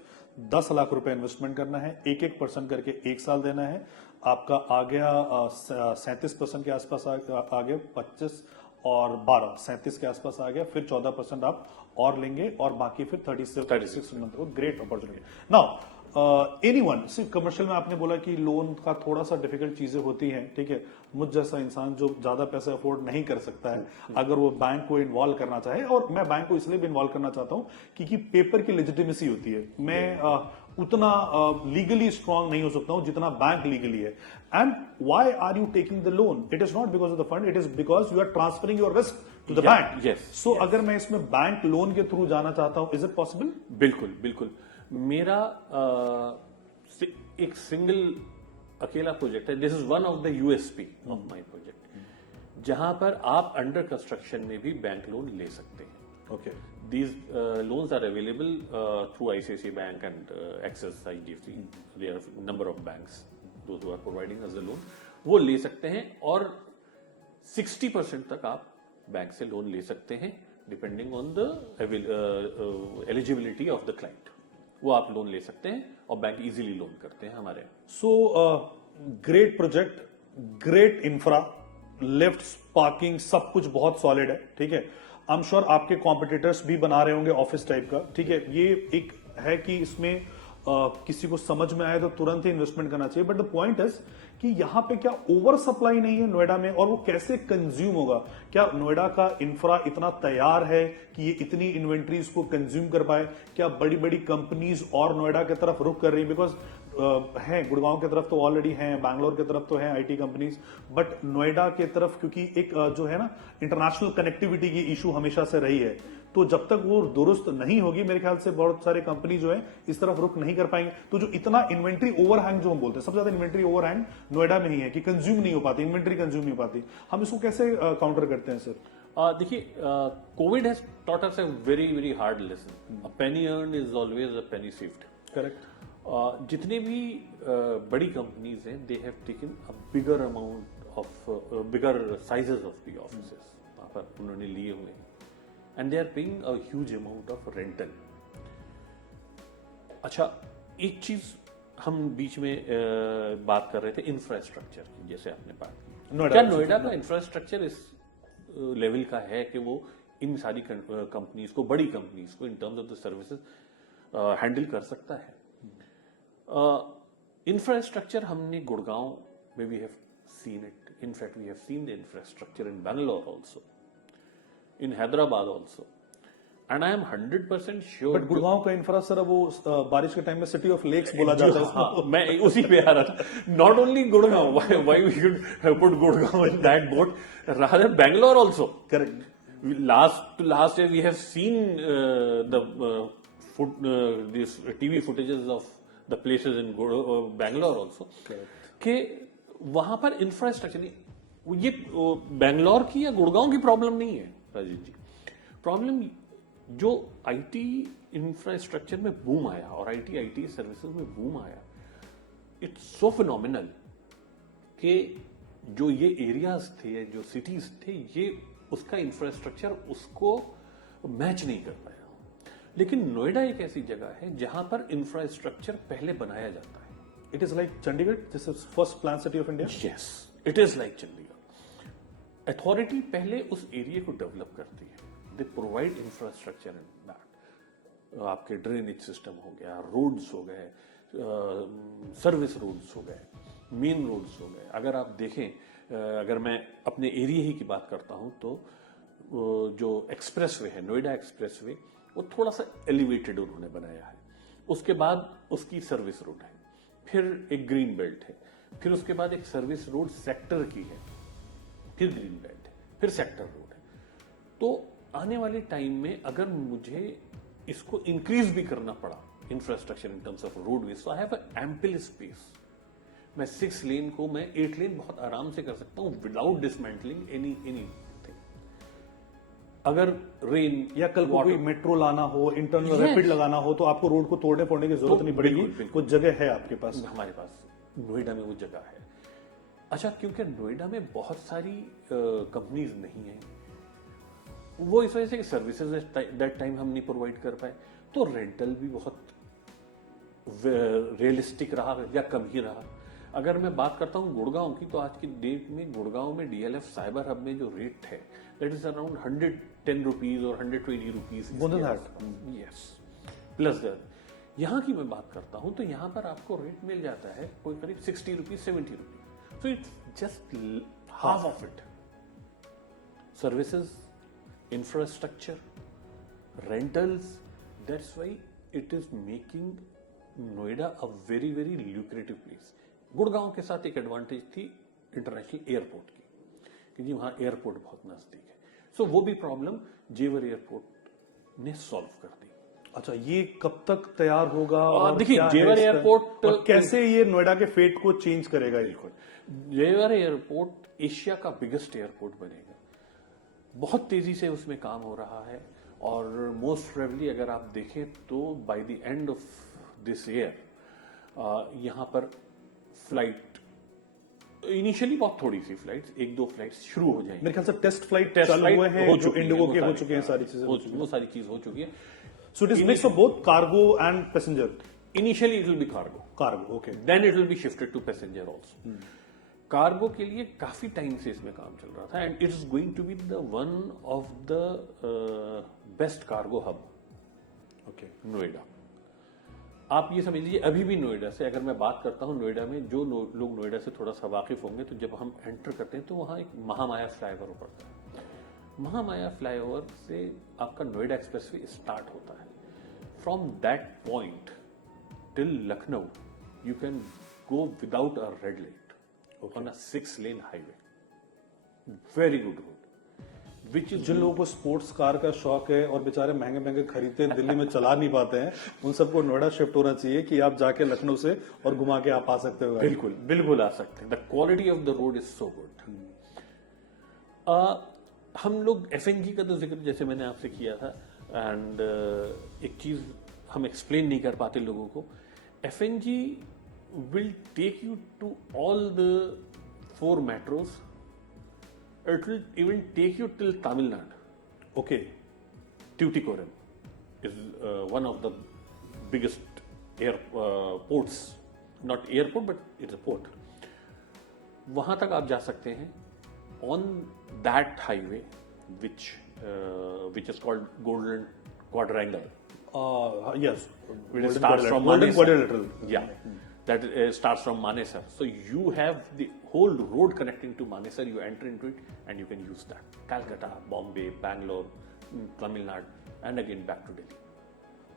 10 लाख रुपए इन्वेस्टमेंट करना है, 1% करके 1 साल देना है। आपका आ गया 37% के आसपास आ गया, 25 और 12 37 के आसपास आ गया, फिर 14% आप और लेंगे और बाकी फिर 36 month. Great opportunity. Now anyone, सिर्फ कमर्शियल में आपने बोला कि लोन का थोड़ा सा डिफिकल्ट चीजें होती हैं, ठीक है, मुझ जैसा इंसान जो ज्यादा पैसे अफोर्ड नहीं कर सकता है, अगर वो बैंक को इन्वॉल्व करना चाहे, और मैं बैंक को इसलिए भी इन्वॉल्व करना चाहता हूं क्योंकि पेपर की लेजिटिमेसी होती है। मैं उतना लीगली स्ट्रांग नहीं हो सकता हूं जितना बैंक लीगली है। And why are you taking the loan? It is not because of the fund, it is because you are transferring your risk to the bank. yes, so अगर मैं इसमें bank loan के through जाना चाहता हूं, is it possible? बिल्कुल। मेरा एक सिंगल अकेला प्रोजेक्ट है, this is one of the USP of my project, जहां पर आप अंडर कंस्ट्रक्शन में भी बैंक लोन ले सकते हैं। Okay. These loans are available through ICICI Bank and Axis IDFC. There are a number of banks, those who are providing us the loan. वो ले सकते हैं और 60% तक आप बैंक से लोन ले सकते हैं, depending on the eligibility of the client. वो आप लोन ले सकते हैं और बैंक इजीली लोन करते हैं हमारे। So great project, great infra, lifts, parking, सब कुछ बहुत सॉलिड है, ठीक है। आई एम श्योर आपके कॉम्पिटिटर्स भी बना रहे होंगे ऑफिस टाइप का, ठीक है। ये एक है कि इसमें किसी को समझ में आए तो तुरंत ही इन्वेस्टमेंट करना चाहिए, बट द पॉइंट इज कि यहां पे क्या ओवर सप्लाई नहीं है नोएडा में, और वो कैसे कंज्यूम होगा? क्या नोएडा का इंफ्रा इतना तैयार है कि ये इतनी इन्वेंट्रीज को कंज्यूम कर पाए? क्या बड़ी बड़ी कंपनीज और नोएडा की तरफ रुख कर रही है? बिकॉज हैं, गुड़गांव की तरफ तो ऑलरेडी हैं, बैंगलोर की तरफ तो हैं आईटी कंपनीज, बट नोएडा की तरफ क्योंकि एक जो है ना इंटरनेशनल कनेक्टिविटी की इशू हमेशा से रही है, तो जब तक वो दुरुस्त नहीं होगी, मेरे ख्याल से बहुत सारे कंपनी जो है इस तरफ रुख नहीं कर पाएंगे। तो जो इतना इन्वेंट्री ओवरहैंग जो हम बोलते हैं, सबसे ज्यादा इन्वेंट्री ओवरहैंग नोएडा में ही है कि कंज्यूम नहीं हो पाती, इन्वेंट्री कंज्यूम नहीं हो पाती। हम इसको कैसे काउंटर करते हैं सर? देखिए, Covid has taught us a very hard lesson. A penny earned is always a penny saved. Correct. जितने भी बड़ी कंपनीज हैं, they have taken a bigger amount of bigger sizes of the offices, वहां पर उन्होंने लिए हुए हैं, and they are paying a huge amount of rental. अच्छा, एक चीज हम बीच में बात कर रहे थे इंफ्रास्ट्रक्चर की, जैसे आपने बात की, क्या नोएडा का इंफ्रास्ट्रक्चर इस लेवल का है कि वो इन सारी कंपनीज को, बड़ी कंपनीज को, in terms of the services handle कर सकता है? इंफ्रास्ट्रक्चर हमने गुड़गांव में we have seen it, in fact we have seen the infrastructure in Bangalore also, in Hyderabad also. And I am 100% sure. But Gurgaon का इंफ्रा सर वो बारिश के टाइम में सिटी ऑफ लेक्स बोला जाता है हाँ, मैं उसी पे आ रहा था। Not only Gurgaon, why we should put Gurgaon in that boat, rather Bangalore also. Correct. Last year we have seen these TV footages of the places in Bangalore also, कि वहां पर इंफ्रास्ट्रक्चर नहीं। ये बैंगलोर की या गुड़गांव की प्रॉब्लम नहीं है राजीव जी, प्रॉब्लम जो आईटी इंफ्रास्ट्रक्चर में बूम आया और आईटी सर्विसेज में बूम आया, इट्स सो फिनोमिनल कि जो ये एरियाज थे, जो सिटीज थे, ये उसका इंफ्रास्ट्रक्चर उसको मैच नहीं कर पाया। लेकिन नोएडा एक ऐसी जगह है जहां पर इंफ्रास्ट्रक्चर पहले बनाया जाता है। It is like Chandigarh, this is first plan city of India. Yes, it is like Chandigarh. Authority पहले उस एरिया को डेवलप करती है, they provide infrastructure in that. आपके ड्रेनेज सिस्टम हो गया, रोड्स हो गए, सर्विस रोड्स हो गए, मेन रोड्स हो गए। अगर आप देखें, अगर मैं अपने एरिया ही की बात करता हूं तो जो एक्सप्रेसवे है, नोएडा एक्सप्रेसवे, वो थोड़ा सा एलिवेटेड उन्होंने बनाया है। उसके बाद उसकी सर्विस रोड है, फिर एक ग्रीन बेल्ट है, फिर उसके बाद एक सर्विस रोड सेक्टर की है, फिर ग्रीन बेल्ट है, फिर सेक्टर रोड है। तो आने वाले टाइम में अगर मुझे इसको इंक्रीज भी करना पड़ा infrastructure in terms of roadway, so I have ample space. मैं 6 लेन को मैं 8 लेन बहुत आराम से कर सकता हूं विदाउट डिसमेंटलिंग एनीथिंग। अगर रेन या कल को कोई मेट्रो लाना हो, इंटरनल रैपिड लगाना हो, तो आपको रोड को तोड़ने फोड़ने की जरूरत नहीं पड़ेगी, कुछ जगह है आपके पास। हमारे पास नोएडा में वो जगह है। अच्छा, क्योंकि नोएडा में बहुत सारी कंपनीज नहीं है, वो इस वजह से सर्विसेज दैट टाइम हम नहीं प्रोवाइड कर पाए, तो रेंटल भी बहुत रियलिस्टिक रहा या कम ही रहा। अगर मैं बात करता हूं गुड़गांव की, तो आज की डेट में गुड़गांव में डीएलएफ साइबर हब में जो रेट है, दैट इज अराउंड 110 रुपीज और 120 रुपीज। यस, प्लस दैट यहां की मैं बात करता हूं तो यहां पर आपको रेट मिल जाता है कोई करीब 60 rupees, 70 rupees. So it's just half of it. Services, infrastructure, rentals, that's why it is making Noida a very very lucrative place. Gurgaon के साथ एक एडवांटेज थी इंटरनेशनल एयरपोर्ट की, क्योंकि वहां एयरपोर्ट बहुत नजदीक है। सो वो भी प्रॉब्लम जेवर एयरपोर्ट ने सॉल्व कर दी। अच्छा, ये कब तक तैयार होगा? और देखिए, जेवर एयरपोर्ट कैसे ये नोएडा के फेट को चेंज करेगा? जेवर एयरपोर्ट एशिया का बिगेस्ट एयरपोर्ट बनेगा। बहुत तेजी से उसमें काम हो रहा है और मोस्ट प्रोबेबली अगर आप देखें तो by the end of this year यहां पर फ्लाइट, इनिशियली बहुत थोड़ी सी फ्लाइट्स, 1-2 फ्लाइट्स शुरू हो जाएंगी। मेरे ख्याल से टेस्ट फ्लाइट चालू हुए हैं, जो इंडिगो के हो चुके हैं, सारी चीजें वो सारी चीज हो चुकी है। So it is mix of both cargo and passenger. Initially it will be cargo, okay, then it will be shifted to passenger also. Cargo के लिए काफी टाइम से इसमें काम चल रहा था and it is going to be the one of the best cargo hub. Okay, Noida, आप ये समझ लीजिए, अभी भी नोएडा से अगर मैं बात करता हूं, नोएडा में जो लोग नोएडा से थोड़ा सा वाकिफ होंगे, तो जब हम एंटर करते हैं तो वहां एक महामाया फ्लाईओवर पड़ता है। महामाया फ्लाईओवर से आपका नोएडा एक्सप्रेसवे स्टार्ट होता है। From that point till Lucknow you can go without a red light on a 6 lane highway. Very good road. जिन लोगों को स्पोर्ट्स कार का शौक है और बेचारे महंगे महंगे खरीदते हैं, दिल्ली में चला नहीं पाते हैं, उन सबको नोएडा शिफ्ट होना चाहिए कि आप जाके लखनऊ से और घुमा के आप आ सकते हो। बिल्कुल बिल्कुल आ सकते हैं। The quality of the road is so good. हम लोग एफएनजी का तो जिक्र जैसे मैंने आपसे किया था, एंड एक चीज हम एक्सप्लेन नहीं कर पाते लोगों को। FNG will take you to all the 4 metros. It will even take you till Tamil Nadu. Okay. Tuticorin is one of the biggest ports. Not airport, but it's a port. वहां तक आप जा सकते हैं on that highway, which is called Golden Quadrangle. Yes. It starts from Golden Manesar. Quadrilateral. Yeah. That starts from Manesar. So you have the whole road connecting to Manesar. You enter into it and you can use that. Calcutta, Bombay, Bangalore, Tamil Nadu, and again back to Delhi.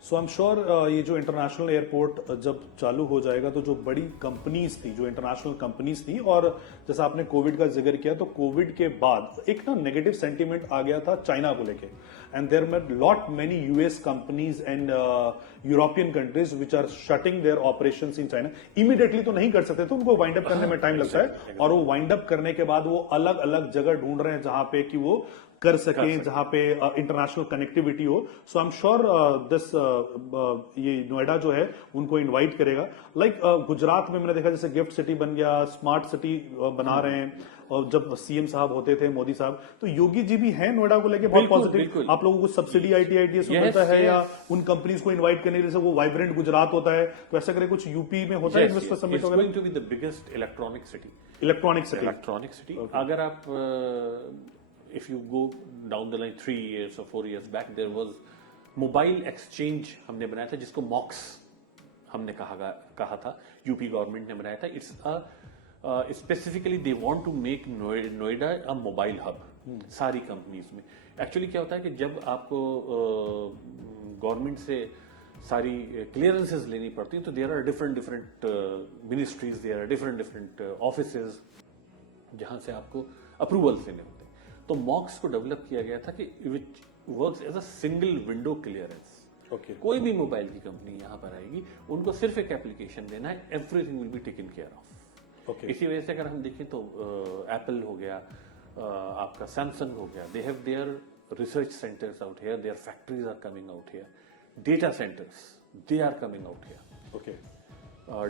So I am sure ये जो international airport जब चालू हो जाएगा तो जो बड़ी companies थी, जो इंटरनेशनल कंपनीज थी, और जैसा आपने कोविड का जिक्र किया, तो कोविड के बाद एक ना नेगेटिव सेंटीमेंट आ गया था चाइना को लेके, एंड देयर में lot many US companies and European countries which are shutting their operations in China. Immediately तो नहीं कर सकते थे, उनको वाइंड अप करने में टाइम लगता है, और वो वाइंड अप करने के बाद वो अलग अलग जगह ढूंढ रहे हैं जहां पे कि वो कर सकें, जहां पे इंटरनेशनल कनेक्टिविटी हो. सो आई एम श्योर दिस ये नोएडा जो है उनको इनवाइट करेगा. लाइक गुजरात में मैंने देखा जैसे गिफ्ट सिटी बन गया, स्मार्ट सिटी बना रहे हैं, और जब सीएम साहब होते थे, मोदी साहब, तो योगी जी भी हैं नोएडा को लेके बहुत पॉजिटिव. आप लोगों को सब्सिडी आईटीआईटीएस को मिलता है, या उन कंपनीज को इनवाइट करने के लिए वो वाइब्रेंट गुजरात होता है, तो ऐसा करे कुछ यूपी में होता है इन्वेस्टर समिट वगैरह. Going to be the biggest electronic city. Electronic city. अगर आप if you go down the line 3 years or 4 years back, there was mobile exchange हमने बनाया था, जिसको MOX हमने कहा था, यूपी गवर्नमेंट ने बनाया था. It's specifically they want to make Noida a mobile hub सारी कंपनीज में. एक्चुअली क्या होता है कि जब आपको गवर्नमेंट से सारी क्लियरेंसेस लेनी पड़ती हैं, तो there are different ministries, there are different offices जहां से आपको अप्रूवल्स लेने होते हैं. तो मॉक्स को डेवलप किया गया था कि which works as a single window clearance. Okay. कोई भी मोबाइल की कंपनी यहां पर आएगी, उनको सिर्फ एक एप्लीकेशन देना है, everything will be taken care of. Okay. इसी वजह से अगर हम देखें तो एप्पल हो गया, आपका सैमसंग हो गया, they have their research centers out here, their factories are coming out here, data centers, they are coming out here. Okay.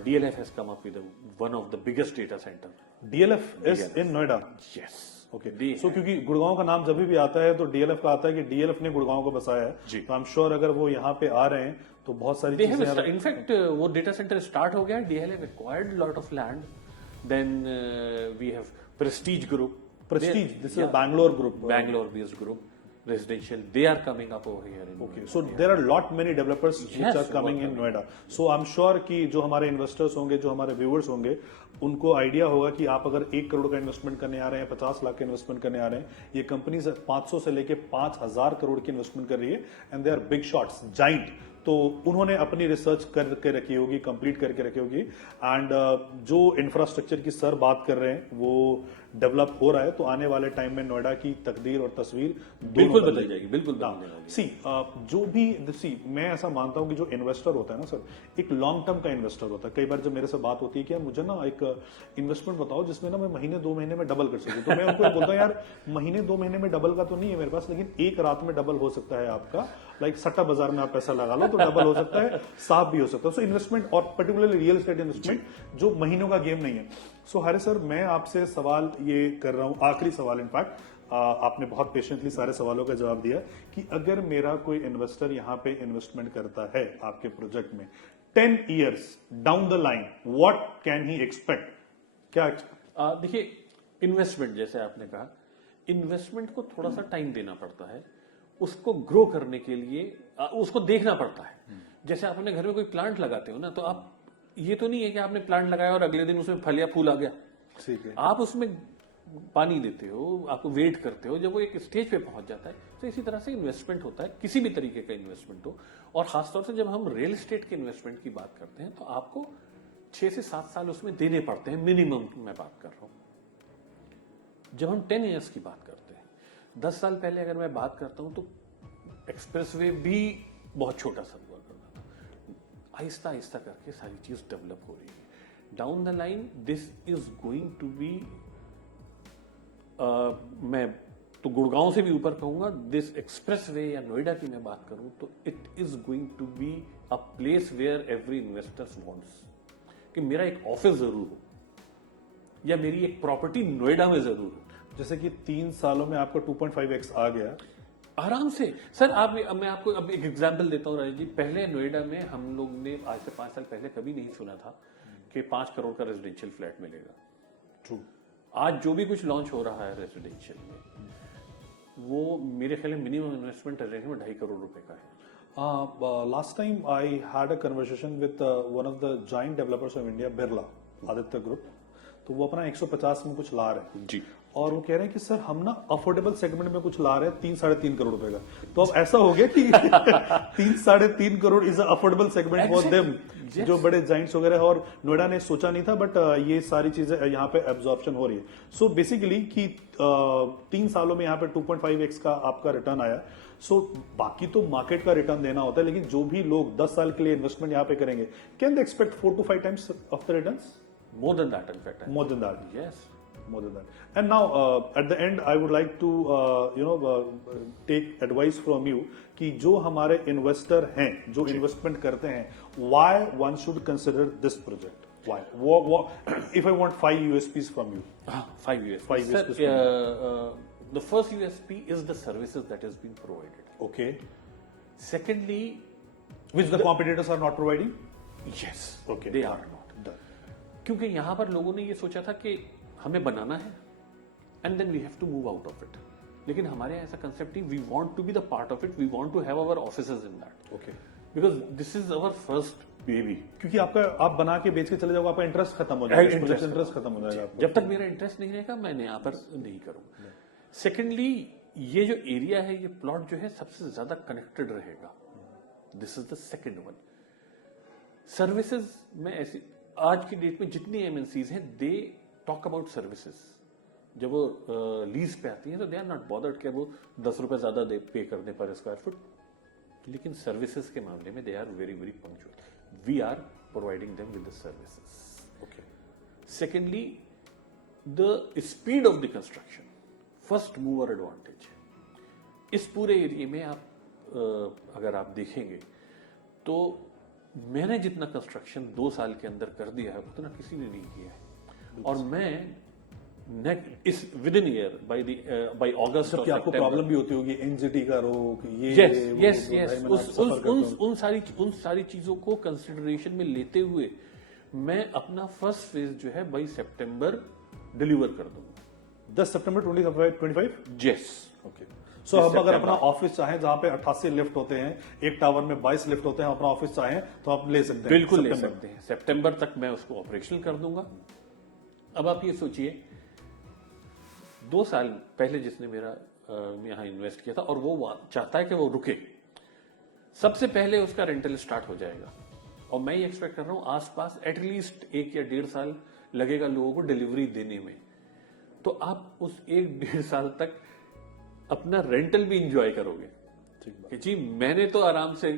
DLF has come up with one of the biggest data center. DLF is in Noida. Yes. Okay. So क्योंकि गुड़गांव का नाम जब भी आता है तो DLF का आता है कि DLF ने गुड़गांव को बसाया है. जी. तो I'm sure अगर वो यहाँ पे आ रहे हैं तो बहुत सारी चीजें. In fact, वो data center start हो गया. DLF acquired lot of land. Then we have Prestige Group. Prestige. This is Bangalore group. Bangalore-based group. Residential, they are coming up over here. Okay, so there are lot many developers which are coming in Noida. So I'm sure कि जो हमारे investors होंगे, जो हमारे viewers होंगे, उनको idea होगा कि आप अगर 1 करोड़ का इन्वेस्टमेंट करने आ रहे हैं, 50 लाख का इन्वेस्टमेंट करने आ रहे हैं, ये कंपनी 500 से लेके 5000 करोड़ की इन्वेस्टमेंट कर रही है, and they are big shots, giant. तो उन्होंने अपनी रिसर्च करके रखी होगी, कंप्लीट करके रखी होगी, एंड जो इंफ्रास्ट्रक्चर की सर बात कर रहे हैं वो डेवलप हो रहा है. तो आने वाले टाइम में नोएडा की तकदीर और तस्वीर बिल्कुल बदल जाएगी. बिल्कुल बदल जाएगी. सी जो भी मैं ऐसा मानता हूं कि जो इन्वेस्टर होता है ना सर, एक लॉन्ग टर्म का इन्वेस्टर होता है. कई बार जब मेरे से बात होती है कि यार मुझे ना एक इन्वेस्टमेंट बताओ जिसमें ना मैं महीने 2 महीने में डबल कर सकूं, तो मैं उनको बोलता हूं यार महीने 2 महीने में डबल का तो नहीं है मेरे पास, लेकिन एक रात में डबल हो सकता है आपका. लाइक सट्टा बाजार में आप पैसा लगा लो तो डबल हो सकता है, साफ भी हो सकता है. सो इन्वेस्टमेंट, और पर्टिकुलरली रियल एस्टेट इन्वेस्टमेंट जो महीनों का गेम नहीं है. सो हरे सर, मैं आपसे सवाल ये कर रहा हूं, आखिरी सवाल इनफैक्ट, आपने बहुत पेशेंटली सारे सवालों का जवाब दिया कि अगर मेरा कोई इन्वेस्टर यहाँ पे इन्वेस्टमेंट करता है आपके प्रोजेक्ट में 10 years down the line, what can he expect? क्या देखिए, इन्वेस्टमेंट जैसे आपने कहा, इन्वेस्टमेंट को थोड़ा सा टाइम देना पड़ता है. उसको ग्रो करने के लिए उसको देखना पड़ता है. जैसे आप अपने घर में कोई प्लांट लगाते हो ना, तो आप ये तो नहीं है कि आपने प्लांट लगाया और अगले दिन उसमें फल या फूल आ गया. ठीक है. आप उसमें पानी देते हो, आपको वेट करते हो, जब वो एक स्टेज पे पहुंच जाता है. तो इसी तरह से इन्वेस्टमेंट होता है, किसी भी तरीके का इन्वेस्टमेंट हो. और खासतौर से जब हम रियल एस्टेट के इन्वेस्टमेंट की बात करते हैं, तो आपको 6 से 7 साल उसमें देने पड़ते हैं मिनिमम. मैं बात कर रहा हूं जब हम 10 years की बात करते हैं. 10 साल पहले अगर मैं बात करता हूं तो एक्सप्रेसवे भी बहुत छोटा सा हुआ करता था. आहिस्ता आहिस्ता करके सारी चीज डेवलप हो रही है. Down the line this is going to be, मैं तो गुड़गांव से भी ऊपर कहूंगा, दिस एक्सप्रेसवे या नोएडा की मैं बात करूं तो it is going to be a place where every investors wants कि मेरा एक ऑफिस जरूर हो या मेरी एक प्रॉपर्टी नोएडा में जरूर हो. जैसे कि 3 सालों में आपका 2.5x आ गया आराम से. सर मैं आपको अब एक एग्जांपल देता हूँ राजेश जी. पहले नोएडा में हम लोग ने आज से 5 साल पहले कभी नहीं सुना था कि 5 करोड़ का रेजिडेंशियल फ्लैट मिलेगा. ट्रू. आज जो भी कुछ लॉन्च हो रहा है रेजिडेंशियल में, वो मेरे ख्याल में मिनिमम इन्वेस्टमेंट रेंज में 2.5 करोड़ रुपए का है. Last time I had a conversation with one of the giant developers of India, Birla Aditya group. तो वो अपना 150 में कुछ ला रहे हैं जी। और वो कह रहे हैं कि सर हम ना अफोर्डेबल सेगमेंट में कुछ ला रहे हैं 3-3.5 करोड़ रुपए का। तो अब ऐसा हो गया कि 3-3.5 crore is affordable segment for them, जो बड़े जाइंट्स वगैरह है। और नोएडा ने सोचा नहीं था, बट ये सारी चीजें यहाँ पे एब्जॉर्प्शन हो रही है। सो बेसिकली कि 3 सालों में यहाँ पे 2.5x का आपका रिटर्न आया। सो बाकी तो मार्केट का रिटर्न देना होता है, लेकिन जो भी लोग 10 साल के लिए इन्वेस्टमेंट यहाँ पे करेंगे, can they expect 4 to 5 times of the returns? More than that, in fact. More than that. Yes. More than that. And now, at the end, I would like to, take advice from you कि जो हमारे investor हैं, जो investment करते हैं, why one should consider this project? Why? If I want 5 USPs from you. 5 USP. 5 Sir, USPs. the first USP is the services that has been provided. Okay. Secondly, Which the competitors are not providing? yes, Okay. they are not. Done. क्योंकि यहां पर लोगों ने ये सोचा था कि हमें बनाना है and then we have to move out of it, लेकिन हमारे यहाँ ऐसा कंसेप्ट ही, we want to be the part of it, we want to have our offices in that, Okay. Because this is our first baby. क्योंकि आपका आप बना के बेच के चले जाओगे, आपका इंटरेस्ट खत्म हो जाएगा, Interest इंटरेस्ट खत्म हो जाएगा आपका। जब तक मेरा इंटरेस्ट नहीं रहेगा मैं यहाँ पर नहीं करूंगा। सेकेंडली, ये जो एरिया है, ये प्लॉट जो है सबसे ज्यादा कनेक्टेड रहेगा। This is the second one. Services में ऐसी आज की डेट में जितनी एमएनसीज हैं, दे टॉक अबाउट सर्विसेज। जब वो लीज पे आती है तो दे आर नॉट बॉदर्ड कि वो 10 रुपए ज्यादा पे कर दें पर स्क्वायर फुट, लेकिन सर्विसेज के मामले में they are very very punctual. We are providing them with the services. Okay. Secondly, the speed of the construction, first mover advantage. इस पूरे एरिया में आप अगर आप देखेंगे तो मैंने जितना कंस्ट्रक्शन 2 साल के अंदर कर दिया है उतना किसी ने नहीं किया है। और मैं इस विद इन ईयर बाय अगस्त, सबकी आपको प्रॉब्लम भी होती होगी, एंजाइटी का रोग, ये यस वो, यस वो यस, भाई मैं सफर करता हूं। उन सारी चीजों को कंसिडरेशन में लेते हुए मैं अपना फर्स्ट फेज जो है बाई सितंबर डिलीवर कर दूंगा। 10 सितंबर 2025। यस। ओके। सो अब अगर अपना ऑफिस चाहें, जहां पे 88 लिफ्ट होते हैं, एक टावर में 22 लिफ्ट होते हैं, अपना ऑफिस चाहें तो आप ले सकते हैं। बिल्कुल ले सितंबर। सकते हैं। सितंबर तक मैं उसको ऑपरेशनल कर दूंगा। अब आप ये सोचिए, 2 साल पहले जिसने मेरा यहां इन्वेस्ट किया था और वो चाहता है कि वो रुके, सबसे पहले उसका रेंटल स्टार्ट हो जाएगा। और मैं ये एक्सपेक्ट कर रहा हूं आसपास एटलीस्ट 1 या 1.5 साल लगेगा लोगों को डिलीवरी देने में। तो आप उस 1-1.5 साल तक अपना रेंटल भी इंजॉय करोगे कि जी मैंने तो आराम से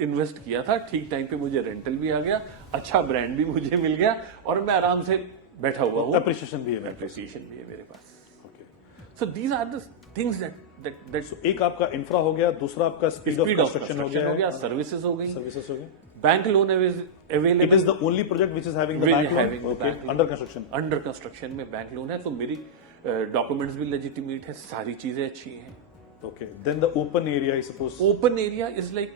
इन्वेस्ट किया था, ठीक टाइम पे मुझे रेंटल भी आ गया, अच्छा ब्रांड भी मुझे मिल गया और मैं आराम से बैठा हुआ हूं। अप्रिसिएशन भी है। एप्रिसिएशन भी है मेरे पास। Okay. So these are the things that एक आपका इंफ्रा हो गया, दूसरा आपका स्पीड ऑफ कंस्ट्रक्शन हो गया, सर्विसेज हो गई, सर्विसेज हो गई, bank loan available. It is the only project which is having the bank loan. Okay, under construction. Under construction में बैंक लोन है, तो मेरी डॉक्यूमेंट्स भी लेजिटिमेट है, सारी चीजें अच्छी हैं। Okay, then the open area I suppose. Open area is like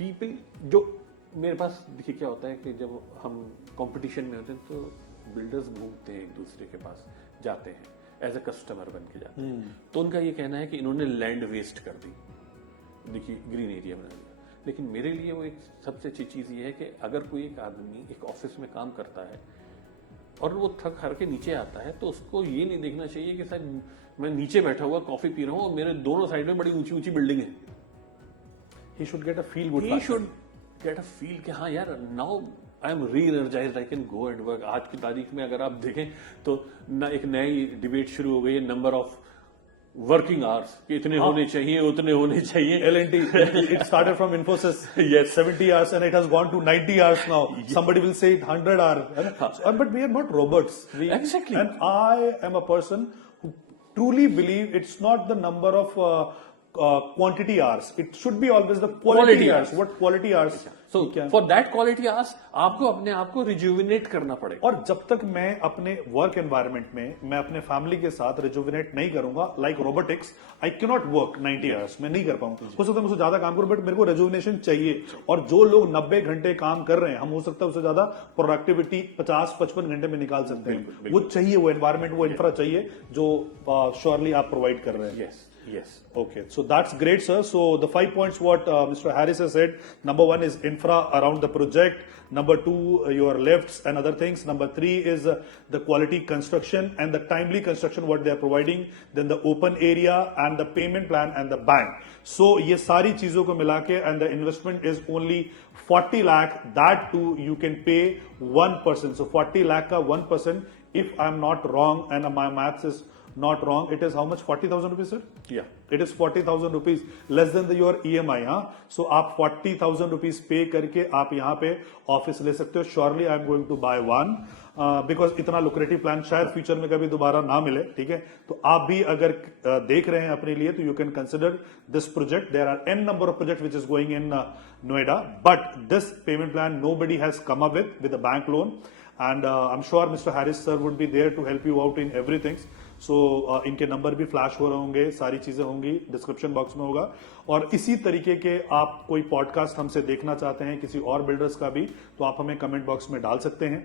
people, जो मेरे पास देखिए क्या होता है कि जब हम कंपटीशन में होते हैं तो बिल्डर्स घूमते हैं एक दूसरे के पास, जाते हैं एज ए कस्टमर बन के जाते हैं। तो उनका ये कहना है कि इन्होंने लैंड वेस्ट कर दी, देखिए ग्रीन एरिया बना दिया। लेकिन मेरे लिए वो एक सबसे अच्छी चीज ये है कि अगर कोई एक आदमी एक ऑफिस में काम करता है और वो थक हार के नीचे आता है, तो उसको ये नहीं देखना चाहिए कि शायद मैं नीचे बैठा हुआ कॉफी पी रहा हूँ और मेरे दोनों साइड में बड़ी ऊंची ऊंची बिल्डिंग है। He should get a feel good. He should get a feel कि हाँ यार, नाउ आई एम री energised, I can go and work. आज की तारीख में अगर आप देखें तो एक नई डिबेट शुरू हो गई है, नंबर ऑफ वर्किंग आवर्स कि इतने होने चाहिए, उतने होने चाहिए। L&T, it started from Infosys, yes, 70 hours, and it has gone to 90 hours now. Somebody will say it 100 hours. But we are not robots. Exactly. And I am a person who truly believe it's not the number of quantity hours. It should be always the quality hours. What quality hours? So for that quality hours, आपको अपने आप को rejuvenate करना पड़ेगा। और जब तक मैं अपने वर्क एनवायरनमेंट में, मैं अपने फैमिली के साथ रिजुविनेट नहीं करूंगा, like robotics, I can not work 90 hours, मैं नहीं कर पाऊंगा। हो सकता है मुझे ज्यादा काम करूं, बट मेरे को रिजुविनेशन चाहिए। और जो लोग 90 घंटे काम कर रहे हैं, हम हो सकता है उससे ज्यादा प्रोडक्टिविटी 50-55 घंटे में निकाल सकते हैं। वो चाहिए, वो एनवायरनमेंट, वो इंफ्रा चाहिए जो श्योरली आप प्रोवाइड कर रहे हैं। Yes. Yes. Okay, so that's great, sir. So the 5 points what Mr. Harris has said. Number 1 is infra around the project. Number 2, your lifts and other things. Number 3 is the quality construction and the timely construction what they are providing. Then the open area and the payment plan and the bank. So ये सारी चीजों को मिला के and the investment is only 40 lakh. That too you can pay 1%. So 40 lakh का 1%. If I'm not wrong and my maths is not wrong, it is how much? 40,000 rupees, sir? Yeah. It is 40,000 rupees less than your EMI, हाँ. So आप 40,000 rupees पे करके आप यहाँ पे office ले सकते हो. Surely I'm going to buy one because इतना lucrative plan शायद फ्यूचर में कभी दोबारा ना मिले, ठीक है? तो आप भी अगर देख रहे हैं अपने लिए तो you can consider this project. There are n number of projects which is going in Noida, but this payment plan nobody has come up with a bank loan. And I'm sure Mr. Harris sir would be there to help you out in everything. So इनके number भी flash हो रहे होंगे, सारी चीजें होंगी, description box में होगा. और इसी तरीके के आप कोई पॉडकास्ट हमसे देखना चाहते हैं किसी और बिल्डर्स का भी, तो आप हमें कमेंट बॉक्स में डाल सकते हैं.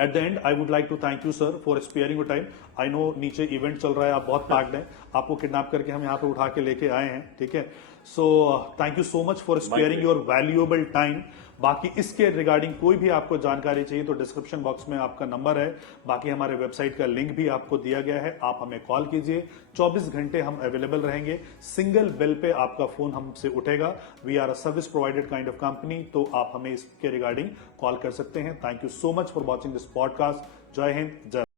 At the end I would like to thank you sir for sparing your time. I know नीचे इवेंट चल रहा है, आप बहुत पैक्ड हैं, आपको किडनैप करके हम यहाँ पे उठा के लेके आए हैं, ठीक है? So thank you so much for sparing your valuable time. बाकी इसके रिगार्डिंग कोई भी आपको जानकारी चाहिए तो डिस्क्रिप्शन बॉक्स में आपका नंबर है. बाकी हमारे वेबसाइट का लिंक भी आपको दिया गया है, आप हमें कॉल कीजिए. 24 घंटे हम अवेलेबल रहेंगे. सिंगल बिल पे आपका फोन हमसे उठेगा. We are a service provided kind of company, तो आप हमें इसके रिगार्डिंग कॉल कर सकते हैं. Thank you so much for watching this podcast. जय हिंद, जय